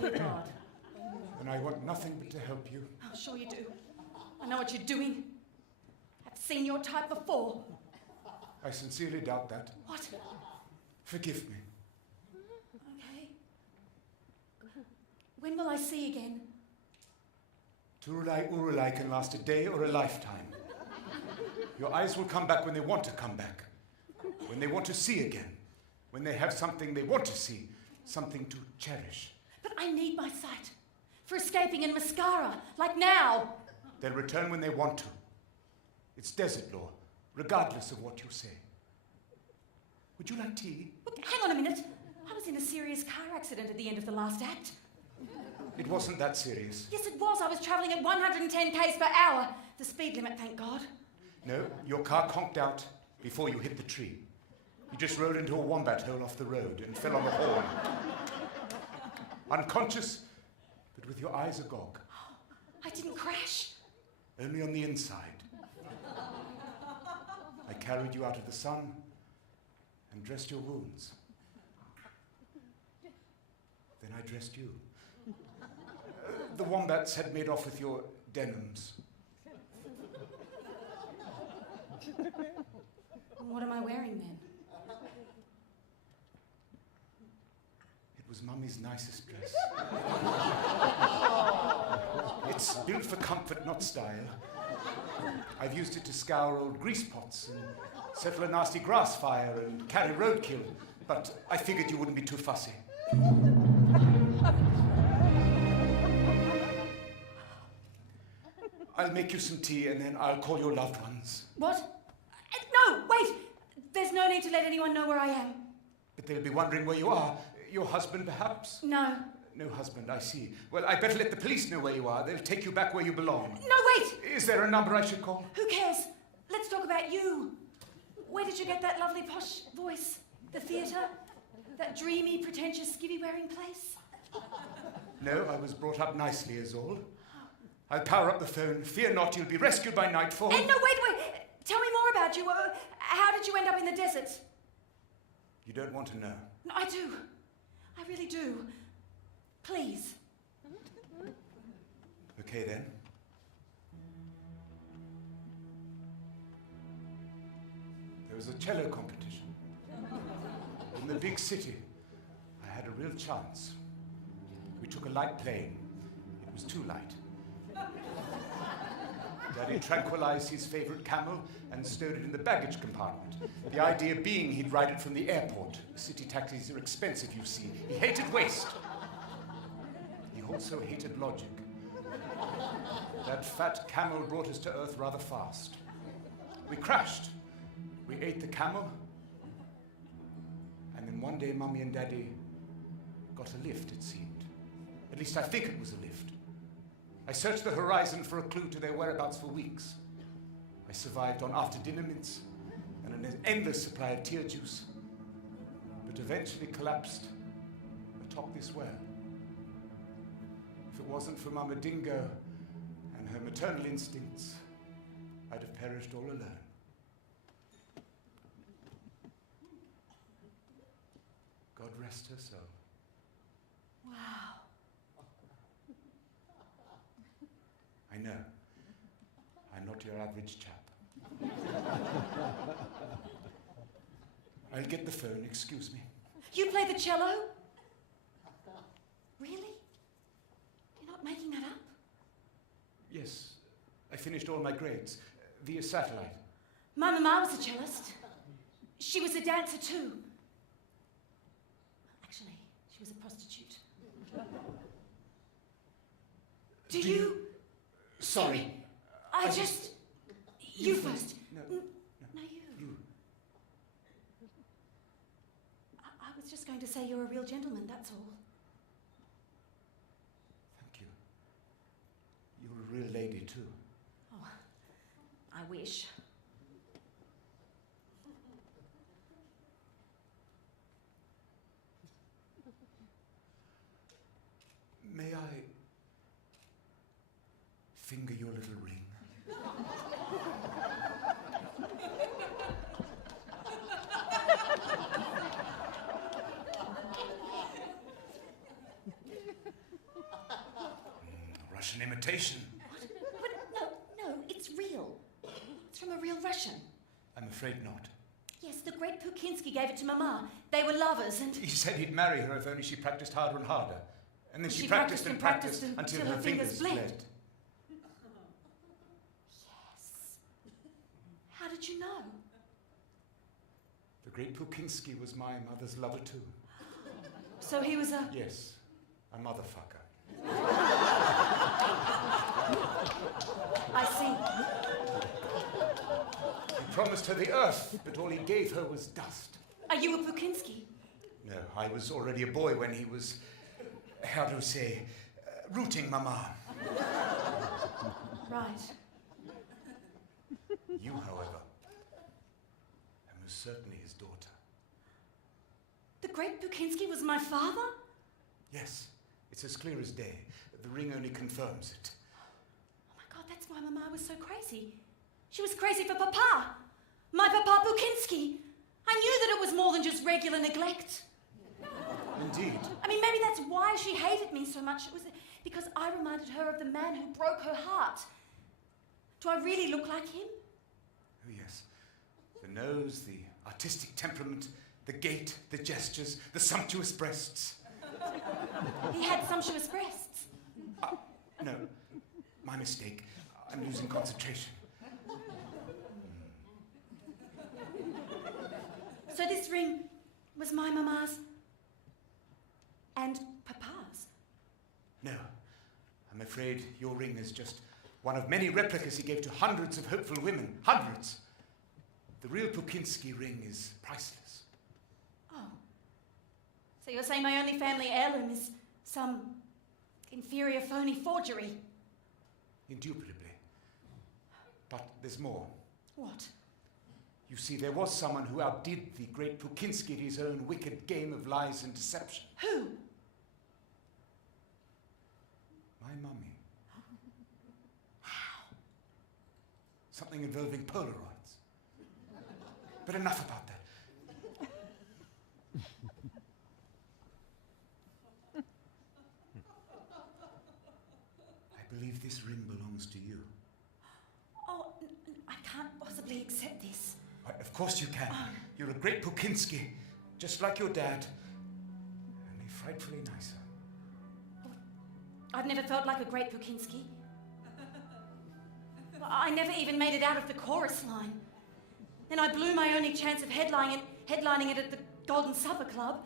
Dear God. and I want nothing but to help you. I'm sure you do. I know what you're doing. I've seen your type before. I sincerely doubt that. What? Forgive me. Okay. When will I see again? Turulai Urulai can last a day or a lifetime. Your eyes will come back when they want to come back. When they want to see again. When they have something they want to see. Something to cherish. But I need my sight. For escaping in mascara, like now. They'll return when they want to. It's desert law, regardless of what you say. Would you like tea? Look, hang on a minute. I was in a serious car accident at the end of the last act. It wasn't that serious. Yes, it was. I was travelling at 110 k's per hour. The speed limit, thank God. No, your car conked out before you hit the tree. You just rode into a wombat hole off the road and fell on the horn. Unconscious, but with your eyes agog. I didn't crash. Only on the inside. I carried you out of the sun and dressed your wounds. Then I dressed you. The wombats had made off with your denims. What am I wearing then? It was Mummy's nicest dress. It's built for comfort, not style. I've used it to scour old grease pots and settle a nasty grass fire and carry roadkill, but I figured you wouldn't be too fussy. I'll make you some tea and then I'll call your loved ones. What? No, wait! There's no need to let anyone know where I am. But they'll be wondering where you are. Your husband, perhaps? No. No husband, I see. Well, I better let the police know where you are. They'll take you back where you belong. No, wait! Is there a number I should call? Who cares? Let's talk about you. Where did you get that lovely posh voice? The theatre? That dreamy, pretentious, skivvy-wearing place? No, I was brought up nicely is all. I'll power up the phone. Fear not, you'll be rescued by nightfall. And no, wait! Tell me more about you. How did you end up in the desert? You don't want to know. No, I do. I really do. Please. Okay then. There was a cello competition. In the big city, I had a real chance. We took a light plane. It was too light. Daddy tranquilized his favorite camel and stowed it in the baggage compartment. The idea being he'd ride it from the airport. City taxis are expensive, you see. He hated waste. He also hated logic. That fat camel brought us to Earth rather fast. We crashed. We ate the camel. And then one day, Mummy and Daddy got a lift, it seemed. At least I think it was a lift. I searched the horizon for a clue to their whereabouts for weeks. I survived on after-dinner mints and an endless supply of tear juice, but eventually collapsed atop this well. If it wasn't for Mama Dingo and her maternal instincts, I'd have perished all alone. God rest her soul. Wow. I know. I'm not your average chap. I'll get the phone, excuse me. You play the cello? Really? You're not making that up? Yes, I finished all my grades via satellite. My mama was a cellist. She was a dancer too. Actually, she was a prostitute. Do you... Sorry. I just... You first. No, No, you. I was just going to say you're a real gentleman, that's all. Thank you. You're a real lady too. Oh, I wish. May I finger your little ring? Russian imitation. But no, it's real. It's from a real Russian. I'm afraid not. Yes, the great Pukinsky gave it to Mama. They were lovers and... He said he'd marry her if only she practiced harder and harder. And then she practiced practiced until her fingers bled. Yes. How did you know? The great Pukinsky was my mother's lover too. So he was a... Yes, a motherfucker. I see. He promised her the earth, but all he gave her was dust. Are you a Pukinsky? No, I was already a boy when he was, how to say, rooting Mama. Right. You, however, are most certainly his daughter. The great Pukinsky was my father? Yes, it's as clear as day. The ring only confirms it. Oh my God, that's why Mama was so crazy. She was crazy for Papa. My Papa Pukinsky. I knew that it was more than just regular neglect. Indeed. I mean, maybe that's why she hated me so much. It was because I reminded her of the man who broke her heart. Do I really look like him? Oh, yes. The nose, the artistic temperament, the gait, the gestures, the sumptuous breasts. He had sumptuous breasts. No, my mistake. I'm losing concentration. So this ring was my Mama's and Papa's. No, I'm afraid your ring is just one of many replicas he gave to hundreds of hopeful women. Hundreds. The real Pukinsky ring is priceless. Oh. So you're saying my only family heirloom is some inferior phony forgery? Indubitably. But there's more. What? You see, there was someone who outdid the great Pukinsky at his own wicked game of lies and deception. Who? My mummy. How? Something involving Polaroids. But enough about that. I believe this ring belongs to you. Oh, I can't possibly accept this. Why, of course you can. You're a great Pukinski, just like your dad. Only frightfully nicer. I've never felt like a great Pukinski. I never even made it out of the chorus line. Then I blew my only chance of headlining it at the Golden Supper Club.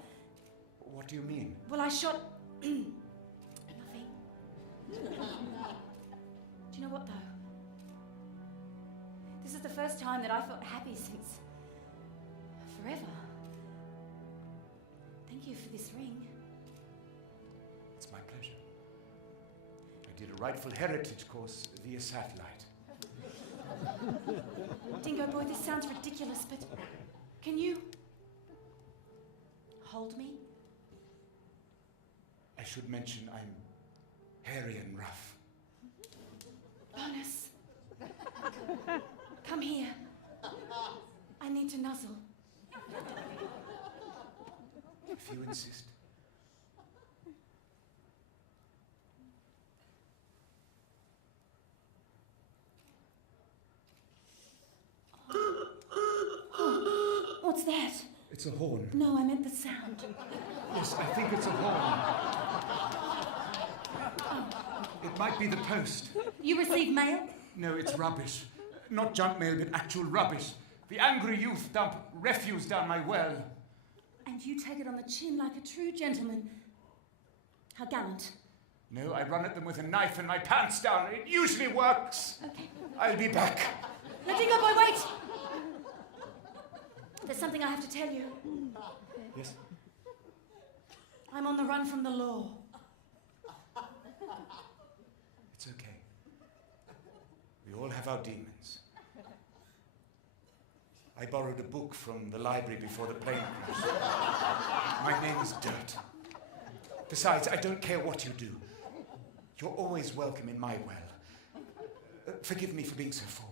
What do you mean? Well, I shot... Nothing. Do you know what, though? This is the first time that I felt happy since... forever. Thank you for this ring. It's my pleasure. I did a rightful heritage course via satellite. Dingo boy, this sounds ridiculous, but can you hold me? I should mention I'm hairy and rough. Bonus. Come here. I need to nuzzle. If you insist. What's that? It's a horn. No, I meant the sound. Yes, I think it's a horn. It might be the post. You receive mail? No, it's rubbish. Not junk mail, but actual rubbish. The angry youth dump refuse down my well. And you take it on the chin like a true gentleman. How gallant. No, I run at them with a knife and my pants down. It usually works. Okay. I'll be back. Now, Dingo boy, wait! There's something I have to tell you. Yes? I'm on the run from the law. It's okay. We all have our demons. I borrowed a book from the library before the plane crashed. My name is Dirt. Besides, I don't care what you do. You're always welcome in my well. Forgive me for being so forward.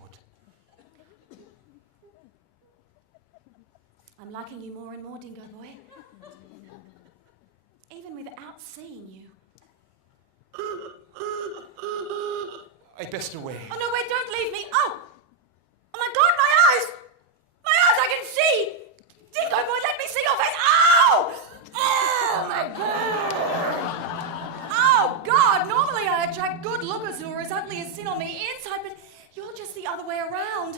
I'm liking you more and more, Dingo boy. Even without seeing you. I best away. Oh, no, wait, don't leave me. Oh! Oh, my God, my eyes! My eyes, I can see! Dingo boy, let me see your face. Ow! Oh, my God! Oh, God, normally I attract good lookers who are as ugly as sin on the inside, but you're just the other way around.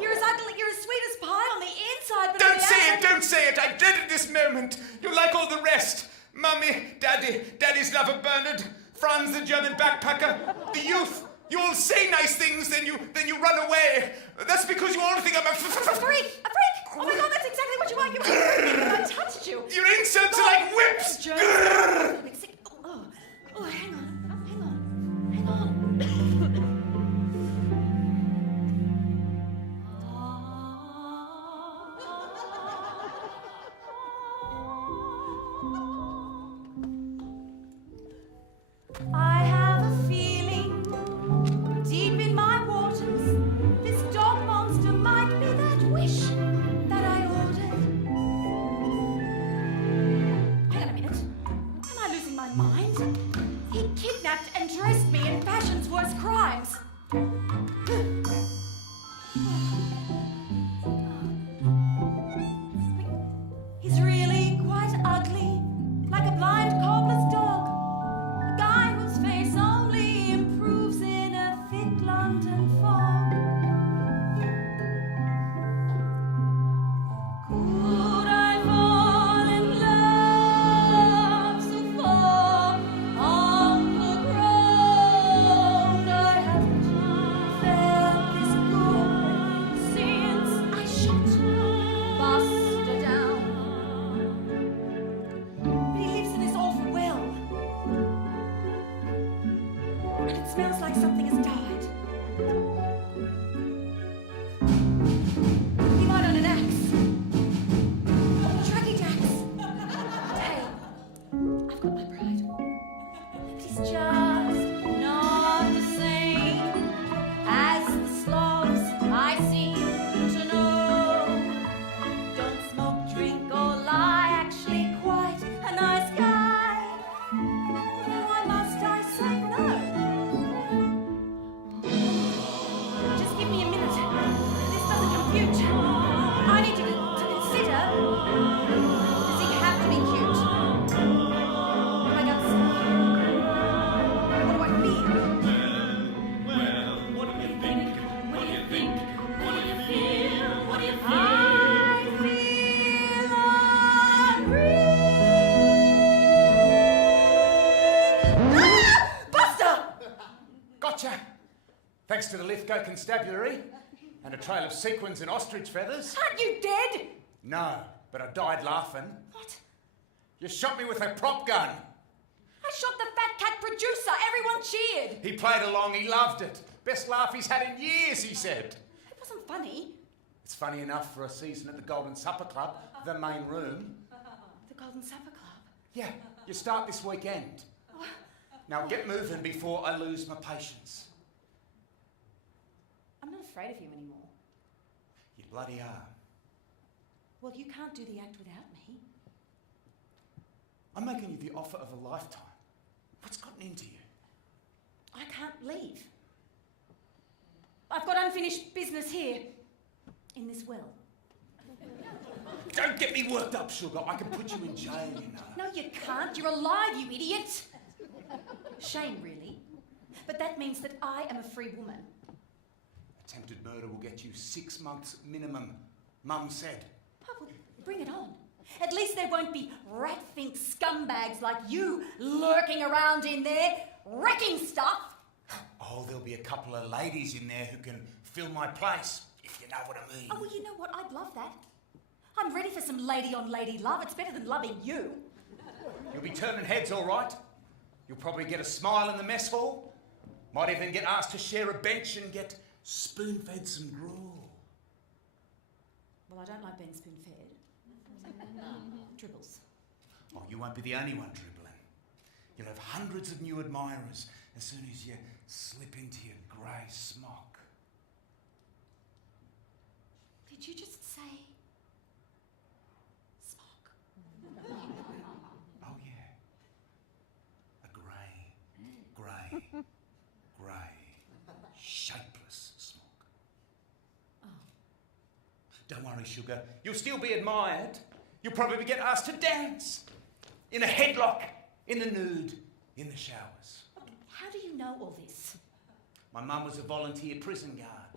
You're as ugly, you're as sweet as pie on the inside, but on Don't the say outside... it, don't say it. I dreaded this moment. You're like all the rest. Mummy, Daddy, Daddy's lover Bernard, Franz the German backpacker, the youth. You all say nice things, then you run away. That's because you all think I'm a A freak! A freak! Oh, my God, that's exactly what you are. You I touched you. Your insults are like whips. Oh, hang on. I have a feeling deep in my waters, this dog monster might be that wish that I ordered. Hang on a minute. Am I losing my mind? He kidnapped and dressed me in fashion's worst crimes. He's really quite ugly, like a blind cobbler's dog. A guy whose face only improves in a thick London fog. Could I fall in love so far on the ground? I haven't felt this good since I shot Buster down. But he lives in this awful well. And it smells like something has died. cute. I need to consider, does he have to be cute? What am I going to say? What do I feel? Well, what do you think? What do you think? What do you feel? What do you feel? I feel Buster! Gotcha! Thanks to the Lithgow Constabulary and a trail of sequins and ostrich feathers. Aren't you dead? No, but I died laughing. What? You shot me with a prop gun. I shot the fat cat producer. Everyone cheered. He played along, he loved it. Best laugh he's had in years, he said. It wasn't funny. It's funny enough for a season at the Golden Supper Club, the main room. The Golden Supper Club. Yeah, you start this weekend. Now get moving before I lose my patience. I'm not afraid of you anymore. You bloody are. Well, you can't do the act without me. I'm making you the offer of a lifetime. What's gotten into you? I can't leave. I've got unfinished business here. In this well. Don't get me worked up, sugar. I can put you in jail, you know. No, you can't. You're alive, you idiot. Shame, really. But that means that I am a free woman. Attempted murder will get you 6 months minimum, Mum said. Oh, well, bring it on. At least there won't be rat-think scumbags like you lurking around in there, wrecking stuff. Oh, there'll be a couple of ladies in there who can fill my place, if you know what I mean. Oh, well, you know what? I'd love that. I'm ready for some lady-on-lady love. It's better than loving you. You'll be turning heads, all right. You'll probably get a smile in the mess hall. Might even get asked to share a bench and get spoon-fed some gruel. Well, I don't like being spoon-fed. Dribbles. Oh, you won't be the only one dribbling. You'll have hundreds of new admirers as soon as you slip into your grey smock. Did you just say smock? Oh, yeah. A grey, shapeless smock. Oh. Don't worry, sugar. You'll still be admired. You'll probably get asked to dance. In a headlock, in the nude, in the showers. How do you know all this? My mum was a volunteer prison guard.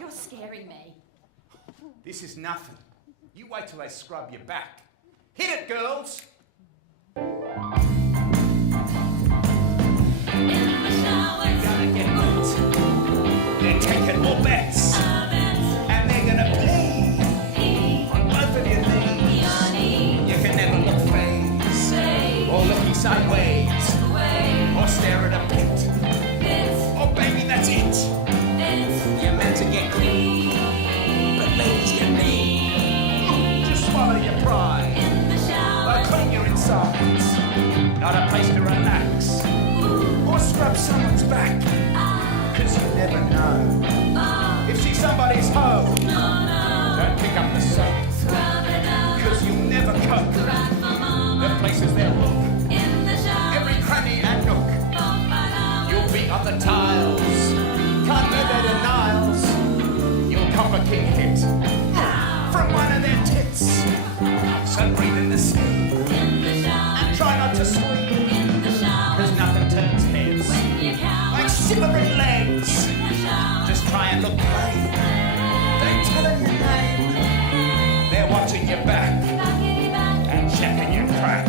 You're scaring me. This is nothing. You wait till they scrub your back. Hit it, girls! In the showers. Gonna get wet. They're taking more bets. And they're gonna pee on both of your knees. You can never look face or looking sideways or stare at a pit. Oh, baby, that's it. You're meant to get clean, but ladies get mean. Just swallow your pride. They'll clean your insides. Not a place to relax or scrub someone's back. 'Cause you never know if she's somebody's hoe. Don't pick up the soap. 'Cause you'll never cope. The places they'll look. Every cranny and nook. You'll be on the tiles. Can't do their denials. You'll cop a king hit from one of their tits. So breathe in the sea and try not to swing. 'Cause nothing turns heads like shivering legs. Just try and look plain. Don't tell them your name. They're watching your back and checking your crack.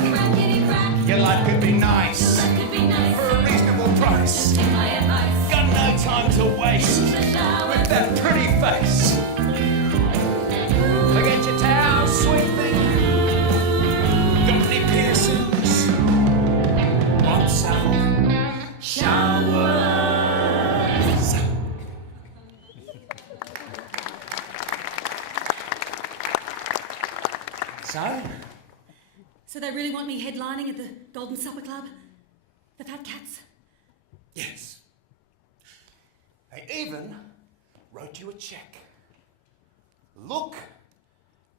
Your life could be nice for a reasonable price. Got no time to waste with that pretty face. Forget your towel, sweet thing. Got any piercings? Want some showers? So they really want me headlining at the Golden Supper Club? The Fat Cats? Yes. They even wrote you a check. Look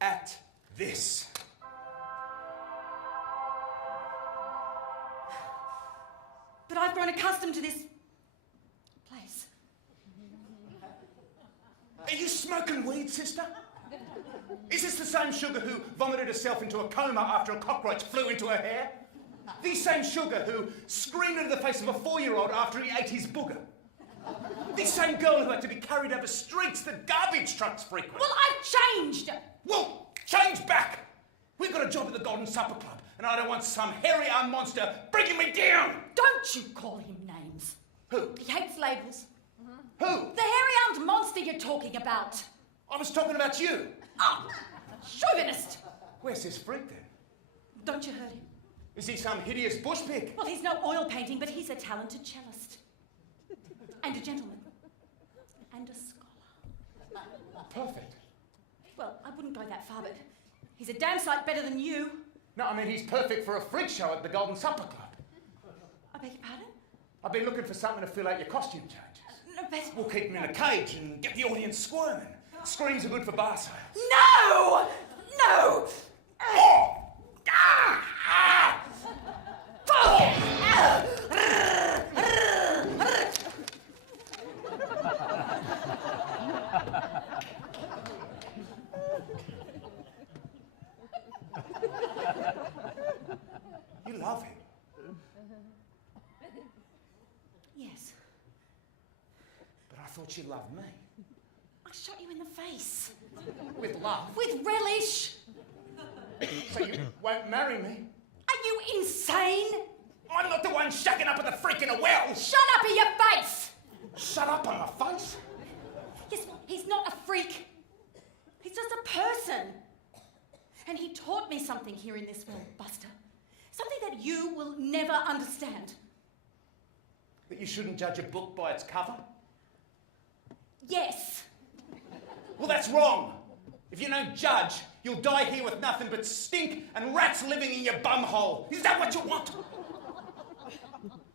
at this. But I've grown accustomed to this place. Are you smoking weed, sister? Is this the same Sugar who vomited herself into a coma after a cockroach flew into her hair? The same Sugar who screamed into the face of a 4-year-old after he ate his booger? The same girl who had to be carried over streets that garbage trucks frequent? Well, I've changed! Well, change back! We've got a job at the Golden Supper Club, and I don't want some hairy-armed monster bringing me down! Don't you call him names. Who? He hates labels. Who? The hairy-armed monster you're talking about. I was talking about you. Oh, chauvinist. Where's this freak then? Don't you hurt him? Is he some hideous bush pig? Well, he's no oil painting, but he's a talented cellist. And a gentleman. And a scholar. Perfect. Well, I wouldn't go that far, but he's a damn sight better than you. No, I mean, he's perfect for a freak show at the Golden Supper Club. I beg your pardon? I've been looking for something to fill out your costume changes. No, but... We'll keep him in a cage and get the audience squirming. Screams are good for bar sales. No! No! Oh! Ah! Ah! You love him. Yes. But I thought you loved me. I shot you in the face. With love. With relish. So you won't marry me? Are you insane? I'm not the one shagging up at the freak in a well. Shut up in your face! Shut up on my face. Yes, he's not a freak. He's just a person. And he taught me something here in this world, Buster. Something that you will never understand. That you shouldn't judge a book by its cover? Yes. Well, that's wrong. If you don't judge, you'll die here with nothing but stink and rats living in your bum hole. Is that what you want?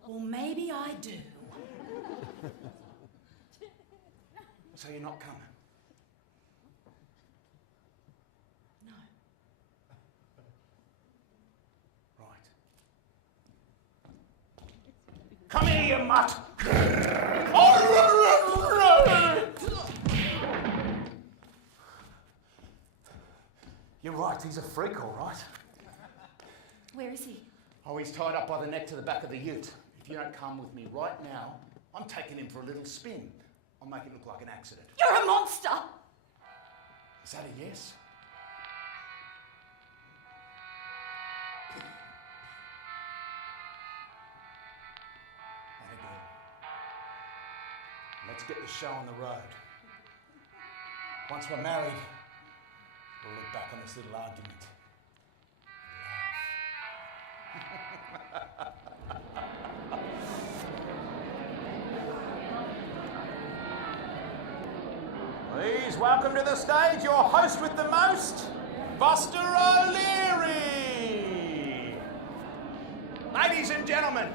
Well, maybe I do. So you're not coming? No. Right. Come here, you mutt! You're right, he's a freak, all right. Where is he? Oh, he's tied up by the neck to the back of the ute. If you don't come with me right now, I'm taking him for a little spin. I'll make it look like an accident. You're a monster! Is that a yes? And again. Let's get the show on the road. Once we're married, we'll look back on this little argument. Please welcome to the stage your host with the most, Buster O'Leary. Ladies and gentlemen,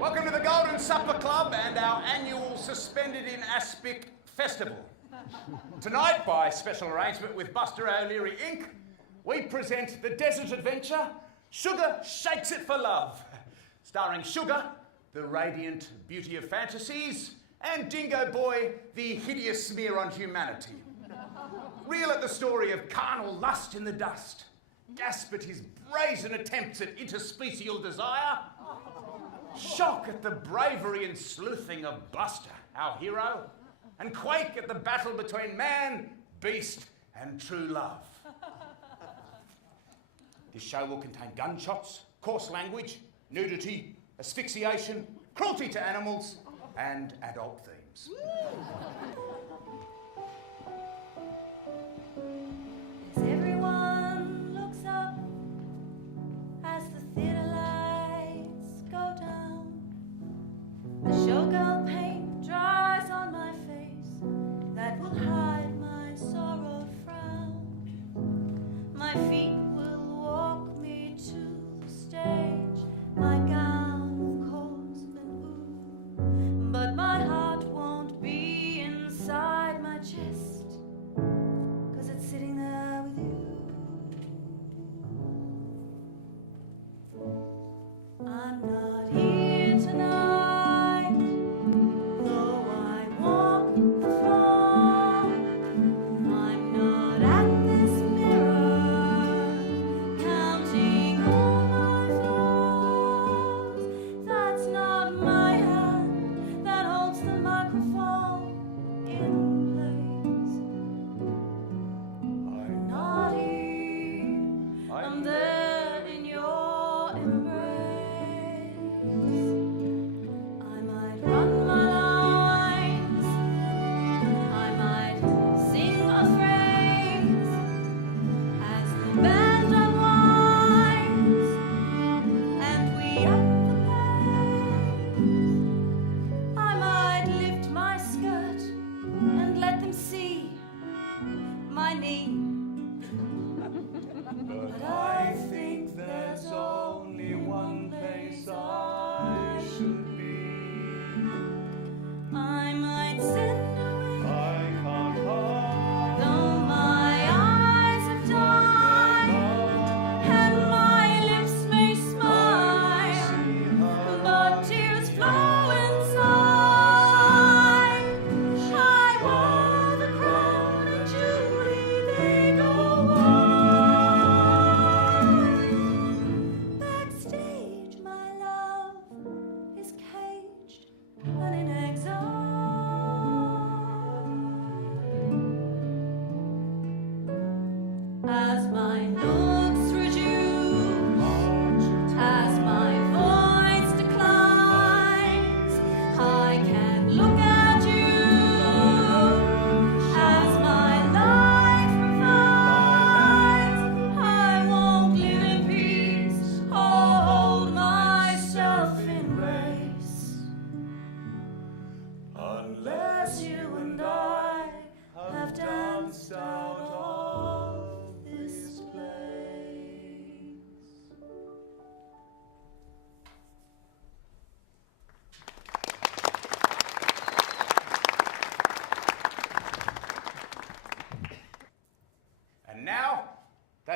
welcome to the Golden Supper Club and our annual Suspended in Aspic Festival. Tonight, by special arrangement with Buster O'Leary Inc., we present the desert adventure, Sugar Shakes It for Love, starring Sugar, the radiant beauty of fantasies, and Dingo Boy, the hideous smear on humanity. Reel at the story of carnal lust in the dust, gasp at his brazen attempts at interspecial desire, shock at the bravery and sleuthing of Buster, our hero, and quake at the battle between man, beast, and true love. This show will contain gunshots, coarse language, nudity, asphyxiation, cruelty to animals, and adult themes. As everyone looks up as the theater lights go down, the showgirl paint dries on my face that will hide my sorrowed frown. My feet will walk me to the stage, my gown coarse and blue, but my heart won't be inside my chest.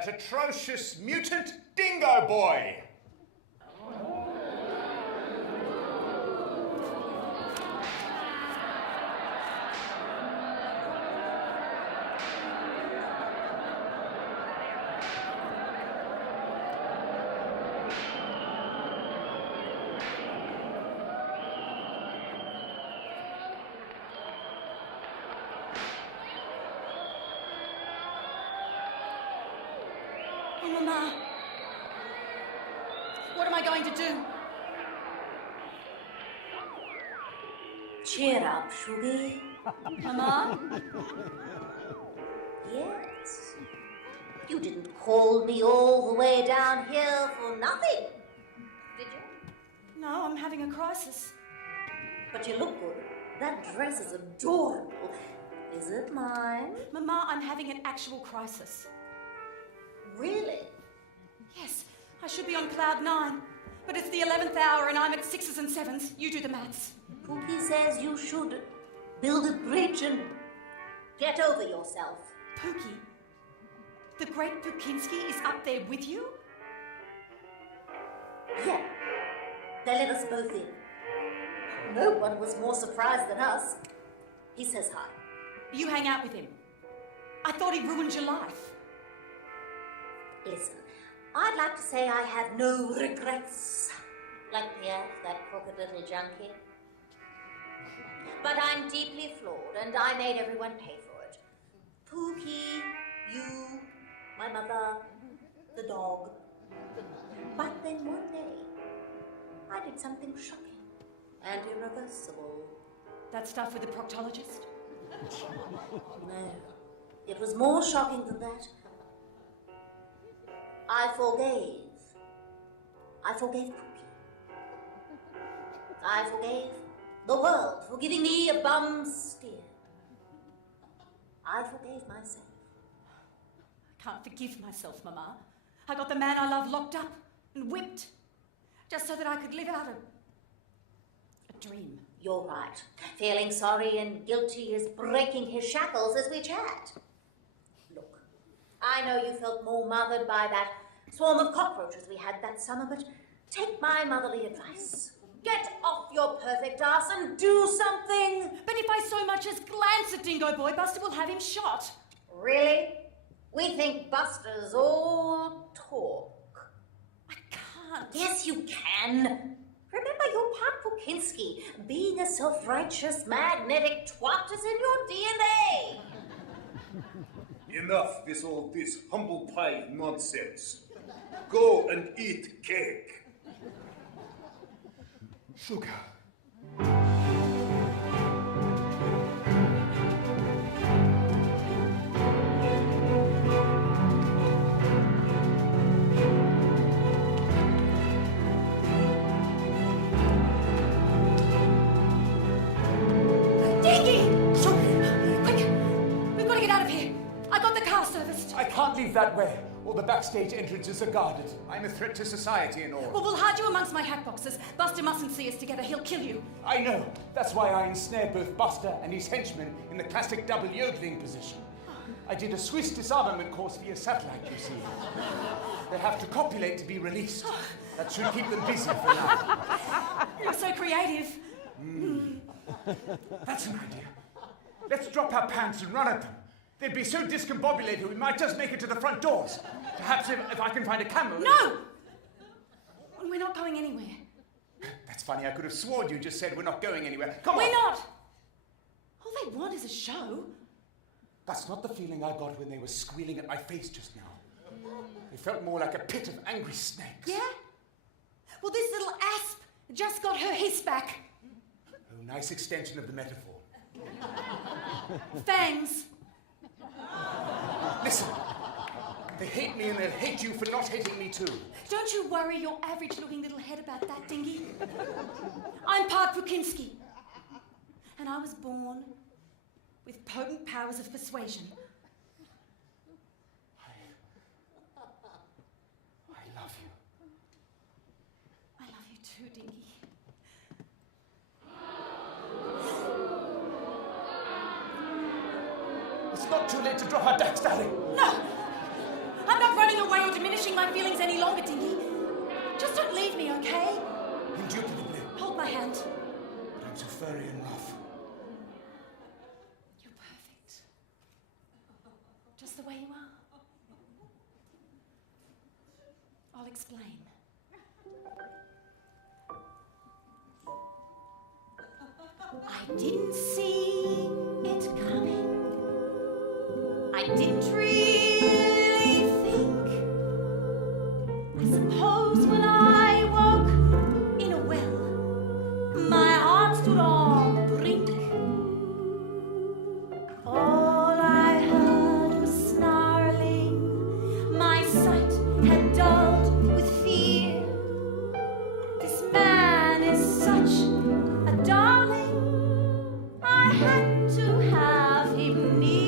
That atrocious mutant dingo boy. Oh, Mama. What am I going to do? Cheer up, Sugar. Mama? Yes. You didn't call me all the way down here for nothing, did you? No, I'm having a crisis. But you look good. That dress is adorable. Is it mine? Mama, I'm having an actual crisis. Really? Yes, I should be on cloud 9. But it's the 11th hour and I'm at 6s and 7s. You do the maths. Pookie says you should build a bridge and get over yourself. Pookie? The great Pukinski is up there with you? Yeah. They let us both in. No one was more surprised than us. He says hi. You hang out with him. I thought he ruined your life. Listen, I'd like to say I have no regrets, like Pierre, that crooked little junkie. But I'm deeply flawed, and I made everyone pay for it. Pookie, you, my mother, the dog. But then one day, I did something shocking and irreversible. That stuff with the proctologist? No, it was more shocking than that. I forgave Pookie. I forgave the world for giving me a bum steer. I forgave myself. I can't forgive myself, Mama. I got the man I love locked up and whipped just so that I could live out a dream. You're right. Feeling sorry and guilty is breaking his shackles as we chat. Look, I know you felt more mothered by that swarm of cockroaches we had that summer, but take my motherly advice. Get off your perfect ass and do something. But if I so much as glance at Dingo Boy, Buster will have him shot. Really? We think Buster's all talk. I can't. Yes, you can. Remember your part Pukinski. Being a self-righteous, magnetic twat is in your DNA. Enough with all this humble pie nonsense. Go and eat cake. Sugar. I can't leave that way. All the backstage entrances are guarded. I'm a threat to society and all. Well, we'll hide you amongst my hat boxes. Buster mustn't see us together. He'll kill you. I know. That's why I ensnared both Buster and his henchmen in the classic double yodeling position. I did a Swiss disarmament course via satellite, you see. They have to copulate to be released. That should keep them busy for now. You're so creative. That's an idea. Let's drop our pants and run at them. They'd be so discombobulated we might just make it to the front doors. Perhaps if I can find a camera. No! We're not going anywhere. That's funny. I could have sworn you just said we're not going anywhere. Come on. We're not! All they want is a show. That's not the feeling I got when they were squealing at my face just now. It felt more like a pit of angry snakes. Yeah? Well, this little asp just got her hiss back. Oh, nice extension of the metaphor. Fangs. Listen, they hate me and they'll hate you for not hating me too. Don't you worry your average-looking little head about that, Dingy. I'm part Pukinski. And I was born with potent powers of persuasion. I love you. I love you too, Dingy. It's not too late to drop our decks, darling. No! I'm not running away or diminishing my feelings any longer, Dingy. Just don't leave me, okay? Indubitably. Hold my hand. But I'm so furry and rough. You're perfect. Just the way you are. I'll explain. I didn't see it coming. I didn't really think. I suppose when I woke in a well, my heart stood on the brink. All I heard was snarling. My sight had dulled with fear. This man is such a darling. I had to have him near.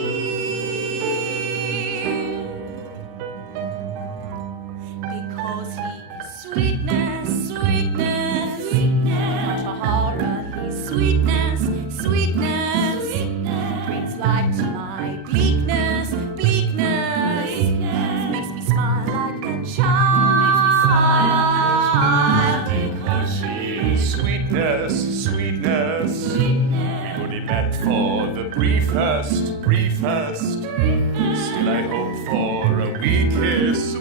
Because he is sweetness, sweetness, sweetness. What a horror, he's sweetness, sweetness, sweetness. Brings light to my bleakness, bleakness, bleakness. Makes me smile like a child. Because she is sweetness, sweetness. We only met for the briefest. Still I hope for a wee kiss,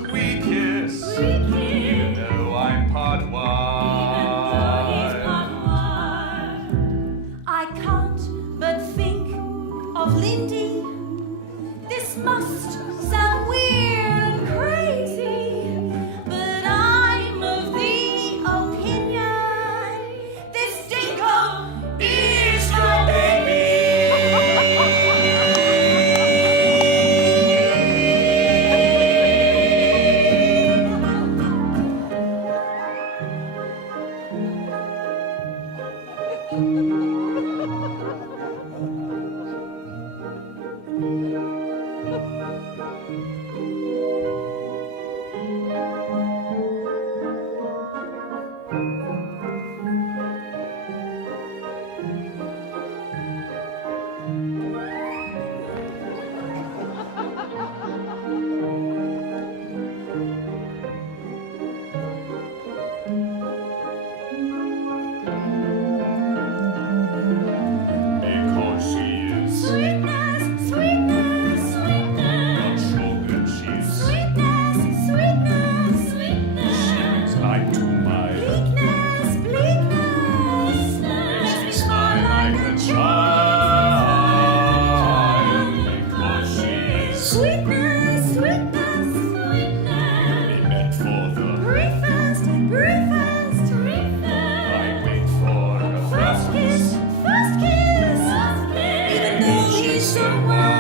even though I'm part wild. I can't but think of Lindy. This must sound weird and crazy, but I'm of the opinion this dingo is your baby. Because she is Sweetness, sweetness, not sweetness, sugar, she is sweetness, sweetness, sweetness. She brings light to my Bleakness, bleakness, makes me smile like a child. Because she is sweetness, sweetness, sweetness. we met for the Briefest, briefest, I wait for a first kiss, even though he's so wild.